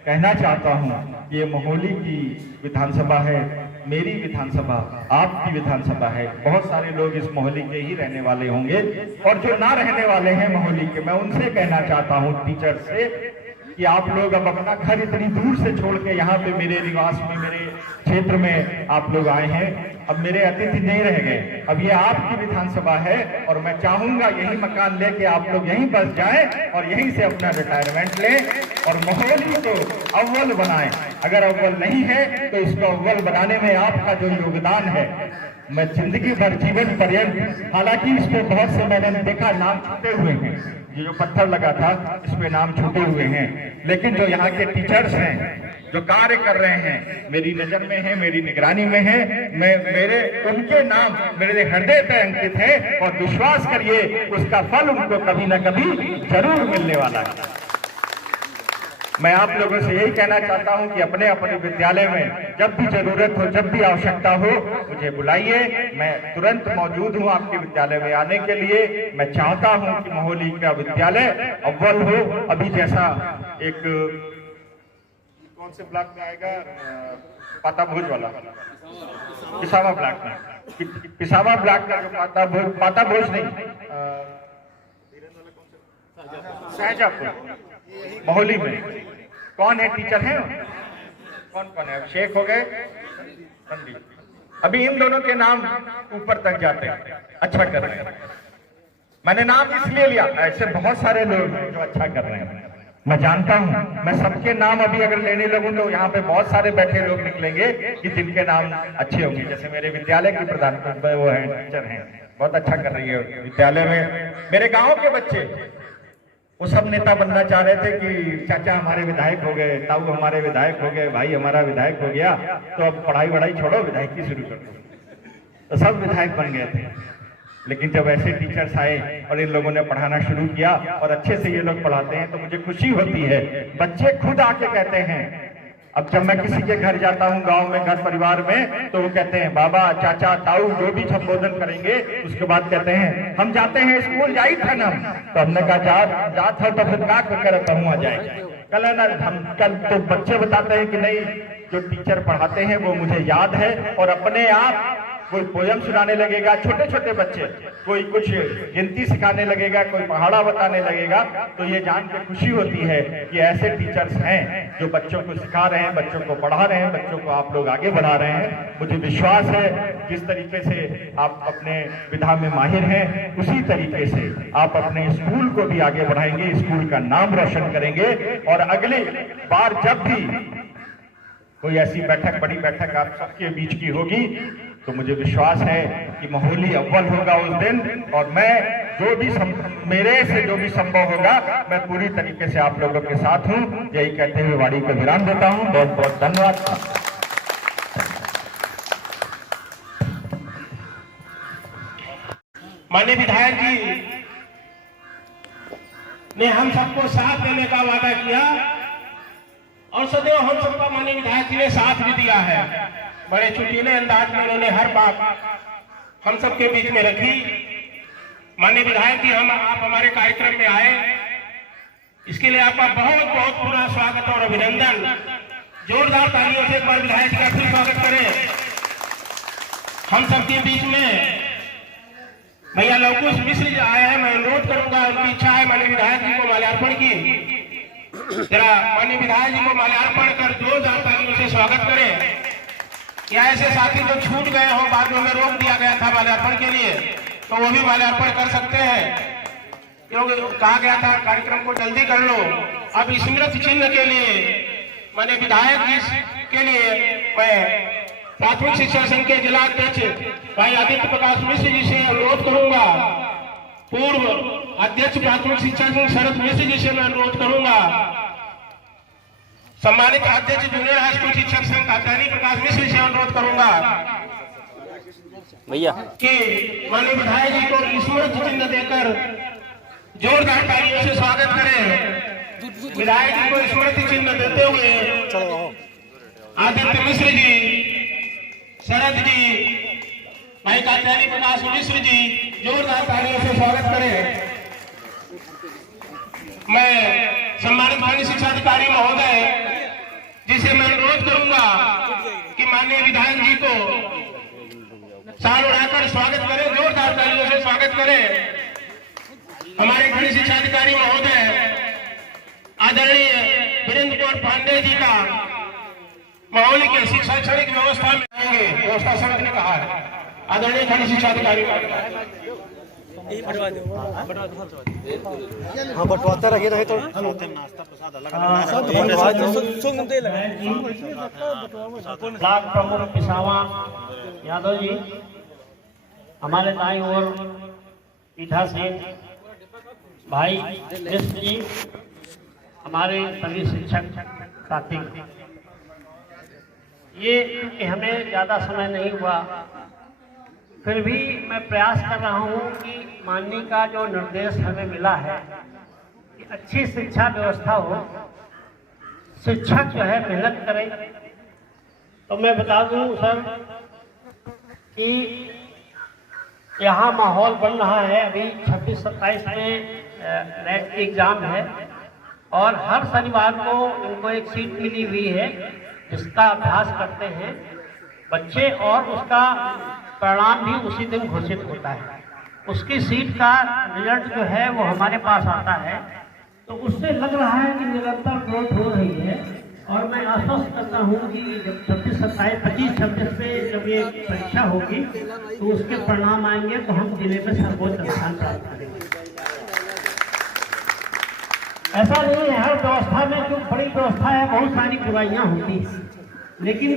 कहना चाहता हूं कि ये मोहाली की विधानसभा है, मेरी विधानसभा, आपकी विधानसभा है। बहुत सारे लोग इस मोहाली के ही रहने वाले होंगे, और जो ना रहने वाले हैं मोहाली के, मैं उनसे कहना चाहता हूं टीचर से कि आप लोग अब अपना घर इतनी दूर से छोड़ के यहाँ पे मेरे निवास में, मेरे क्षेत्र में आप लोग आए हैं। अब मेरे अतिथि नहीं रह गए, अब ये आपकी विधानसभा है, और मैं चाहूंगा यही मकान लेके आप लोग यहीं बस जाएं और यहीं से अपना रिटायरमेंट लें और मोहाली को अव्वल बनाएं। अगर अव्वल नहीं है तो इसको अव्वल बनाने में आपका जो योगदान है, मैं जिंदगी भर जीवन पर्यंत, हालांकि इस पे बहुत से मैंने देखा नाम छूटे हुए हैं, ये जो पत्थर लगा था इस पे नाम छूटे हुए हैं, लेकिन जो यहाँ के टीचर्स हैं जो कार्य कर रहे हैं मेरी नजर में है, मेरी निगरानी में है, मेरे उनके नाम मेरे हृदय पे अंकित है, और विश्वास करिए उसका फल उनको कभी न कभी जरूर मिलने वाला है। मैं आप लोगों से यही कहना चाहता हूं कि अपने अपने विद्यालय में जब भी जरूरत हो, जब भी आवश्यकता हो, मुझे बुलाइए, मैं तुरंत मौजूद हूं आपके विद्यालय में आने के लिए। मैं चाहता हूं कि मोहाली का विद्यालय अव्वल हो। अभी जैसा एक कौन से ब्लॉक में आएगा, पाताभोज वाला, पिसावा ब्लॉक में, पिसावा ब्लॉक का जो पाताभोज नहीं, शाहजहांपुर मोहाली में कौन है टीचर है, कौन कौन है, शेख हो गए, अभी इन दोनों के नाम ऊपर तक जाते हैं, अच्छा कर रहे हैं। मैंने नाम इसलिए लिया, ऐसे बहुत सारे लोग हैं जो अच्छा कर रहे हैं, मैं जानता हूं। मैं सबके नाम अभी अगर लेने लगूं तो यहाँ पे बहुत सारे बैठे लोग निकलेंगे कि जिनके नाम अच्छे होंगे। जैसे मेरे विद्यालय की प्रधान वो है, टीचर हैं, बहुत अच्छा कर रही है विद्यालय में। मेरे गाँव के बच्चे वो सब नेता बनना चाह रहे थे कि चाचा हमारे विधायक हो गए, ताऊ हमारे विधायक हो गए, भाई हमारा विधायक हो गया, तो अब पढ़ाई वढ़ाई छोड़ो, विधायकी शुरू कर दो। तो सब विधायक बन गए थे। लेकिन जब ऐसे टीचर्स आए और इन लोगों ने पढ़ाना शुरू किया और अच्छे से ये लोग पढ़ाते हैं तो मुझे खुशी होती है। बच्चे खुद आके कहते हैं, अब जब मैं किसी के घर जाता हूँ गांव में, घर परिवार में, तो वो कहते हैं बाबा, चाचा, ताऊ, जो भी संबोधन करेंगे उसके बाद कहते हैं हम जाते हैं स्कूल, जाई था ना। तो हमने कहा जात हो तो फिर का करता हूँ आ जाए कल ना। हम कल तो बच्चे बताते हैं कि नहीं, जो टीचर पढ़ाते हैं वो मुझे याद है, और अपने आप कोई पोयम सुनाने लगेगा, छोटे छोटे बच्चे, कोई कुछ गिनती सिखाने लगेगा, कोई पहाड़ा बताने लगेगा, तो ये जान के खुशी होती है कि ऐसे टीचर्स हैं जो बच्चों को सिखा रहे हैं, बच्चों को पढ़ा रहे हैं, बच्चों को आप लोग आगे बढ़ा रहे हैं। मुझे विश्वास है जिस तरीके से आप अपने विधा में माहिर हैं, उसी तरीके से आप अपने स्कूल को भी आगे बढ़ाएंगे, स्कूल का नाम रोशन करेंगे। और अगली बार जब भी कोई ऐसी बैठक, बड़ी बैठक आप सबके बीच की होगी, तो मुझे विश्वास है कि मोहाली अव्वल होगा उस दिन। और मैं जो भी मेरे से जो भी संभव होगा, मैं पूरी तरीके से आप लोगों के साथ हूं। यही कहते हुए वाणी को विराम देता हूं। बहुत बहुत धन्यवाद। माननीय विधायक जी ने हम सबको साथ देने का वादा किया, और सदैव हम सबका माननीय विधायक जी ने साथ भी दिया है। बड़े चुटीले अंदाज में उन्होंने हर बात हम सबके बीच में रखी। माननीय विधायक जी, आप हमारे कार्यक्रम में आए, इसके लिए आपका बहुत बहुत पूरा स्वागत और अभिनंदन। जोरदार तालियों से एक बार विधायक जी का फिर स्वागत करें। हम सबके बीच में भैया लवकुश मिश्र जी आए हैं। मैं अनुरोध करूंगा, उनकी इच्छा है माननीय विधायक जी को माल्यार्पण की। जरा माननीय विधायक जी को माल्यार्पण कर जोरदार तालियों से स्वागत करें। या ऐसे साथी जो छूट गए हो, बाद में हमें रोक दिया गया था माल्यार्पण के लिए, तो वो भी माल्यार्पण कर सकते हैं, क्योंकि कहा गया था कार्यक्रम को जल्दी कर लो। अब स्मृति चिन्ह के लिए माननीय विधायक जी के लिए मैं प्राथमिक शिक्षा संघ के जिला अध्यक्ष भाई आदित्य प्रकाश मिश्र जी से अनुरोध करूंगा, पूर्व अध्यक्ष प्राथमिक शिक्षा संघ शरद मिश्र जी से मैं अनुरोध करूंगा, सम्मानित अध्यक्ष जूनियर हाई स्कूल शिक्षक संघ कात्यायनी प्रकाश मिश्र से अनुरोध करूंगा, भैया कि माननीय विधायक जी को स्मृति चिन्ह देकर जोरदार तालियों से स्वागत करें। विधायक जी को स्मृति चिन्ह देते हुए आदित्य मिश्र जी, शरद जी, भाई कात्यायनी प्रकाश मिश्र जी, जोरदार तालियों से स्वागत करें। मैं सम्मानित माननीय शिक्षा अधिकारी महोदय जिसे मैं अनुरोध करूंगा कि माननीय विधायक जी को साल उड़ाकर स्वागत करें, जोरदार तालियों से स्वागत करें। हमारे खंड शिक्षा अधिकारी महोदय आदरणीय वीरेंद्र कुमार पांडे जी का माहौल के शैक्षणिक व्यवस्था में आएंगे, व्यवस्था समिति ने कहा है। आदरणीय खंड शिक्षा अधिकारी हाँ बंटवाते रहिए, नहीं तो ब्लॉक प्रमुख पिसावा यादव जी, हमारे दाईं ओर पीठा सेन भाई मिश्र जी, हमारे सभी शिक्षक साथी। ये कि हमें ज़्यादा समय नहीं हुआ, फिर भी मैं प्रयास कर रहा हूँ कि माननीय का जो निर्देश हमें मिला है कि अच्छी शिक्षा व्यवस्था हो, शिक्षक जो है मेहनत करें। तो मैं बता दूँ सर कि यहाँ माहौल बन रहा है, अभी 26-27 में नेट की एग्ज़ाम है और हर शनिवार को इनको एक सीट मिली हुई है जिसका अभ्यास करते हैं बच्चे, और उसका परिणाम भी उसी दिन घोषित होता है। उसकी सीट का रिजल्ट जो है वो हमारे पास आता है, तो उससे लग रहा है कि निरंतर ग्रोथ हो रही है। और मैं आश्वस्त करता हूँ कि जब 25-26 में जब ये परीक्षा होगी तो उसके परिणाम आएंगे तो हम जिले में सर्वोच्च स्थान प्राप्त करेंगे। ऐसा नहीं है, हर व्यवस्था में जो बड़ी व्यवस्था है बहुत सारी बुराइयां होती हैं, लेकिन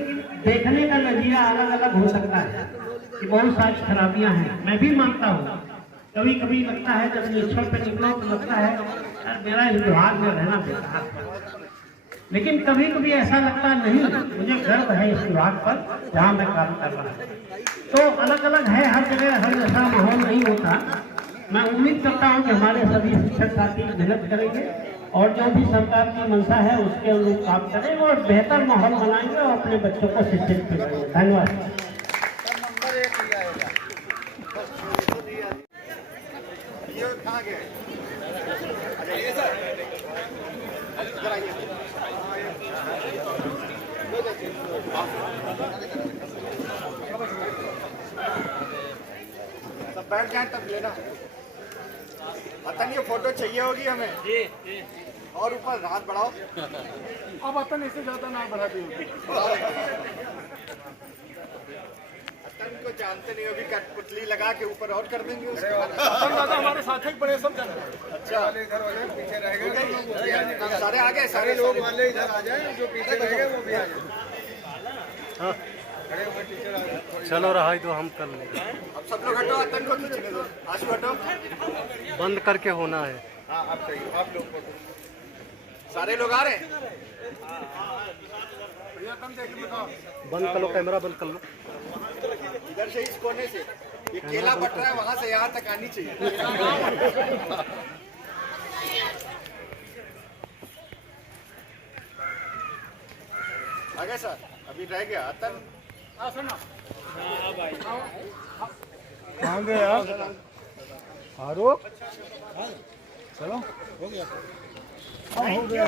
देखने का नजरिया अलग अलग हो सकता है कि बहुत सारी खराबियां हैं। मैं भी मानता हूँ, कभी कभी लगता है जब निरीक्षण पे निकलो तो लगता है यार मेरा इस विभाग में रहना बेकार, लेकिन कभी कभी ऐसा लगता नहीं, मुझे गर्व है इस विभाग पर जहाँ मैं काम कर रहा हूँ। तो अलग अलग है, हर जगह हर जैसा माहौल नहीं होता। मैं उम्मीद करता हूं कि हमारे सभी शिक्षक साथी मेहनत करेंगे और जो भी सरकार की मंशा है उसके अनुरूप काम करेंगे और बेहतर माहौल बनाएंगे और अपने बच्चों को शिक्षित करेंगे। धन्यवाद। सब बैठ जाए तब लेना। अतन ये फोटो चाहिए होगी हमें और ऊपर हाथ बढ़ाओ। अब अतन इससे ज्यादा ना बढ़ाती होगी। अतन को जानते नहीं होगी, कठपुतली लगा के ऊपर और कर देंगे उसको। अतन दादा हमारे साथ ही बड़े सब। अच्छा इधर वाले पीछे रह गए, सारे आ गए, सारे लोग वाले इधर आ जाए, जो पीछे रह गए वो भी आ जाए। चलो रहा तो हम कर लेंगे। अब सब लोग हटो, अतन को खींचने दो। आशु हटो, बंद करके होना है। हाँ आप सही, आप लोग सारे लोग आ रहे हैं। बंद कर लो, कैमरा बंद कर लो। इधर से इस कोने से ये केला बट रहा है, वहां से यहाँ तक आनी चाहिए। आगे सर, अभी रह गया अतन। कहाँ गए यार? आरोप चलो हो गया, हो गया।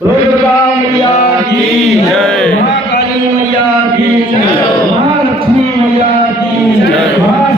दुर्गा मैया की जय, महाकाली मैया की जय, महालक्ष्मी मैया की जय।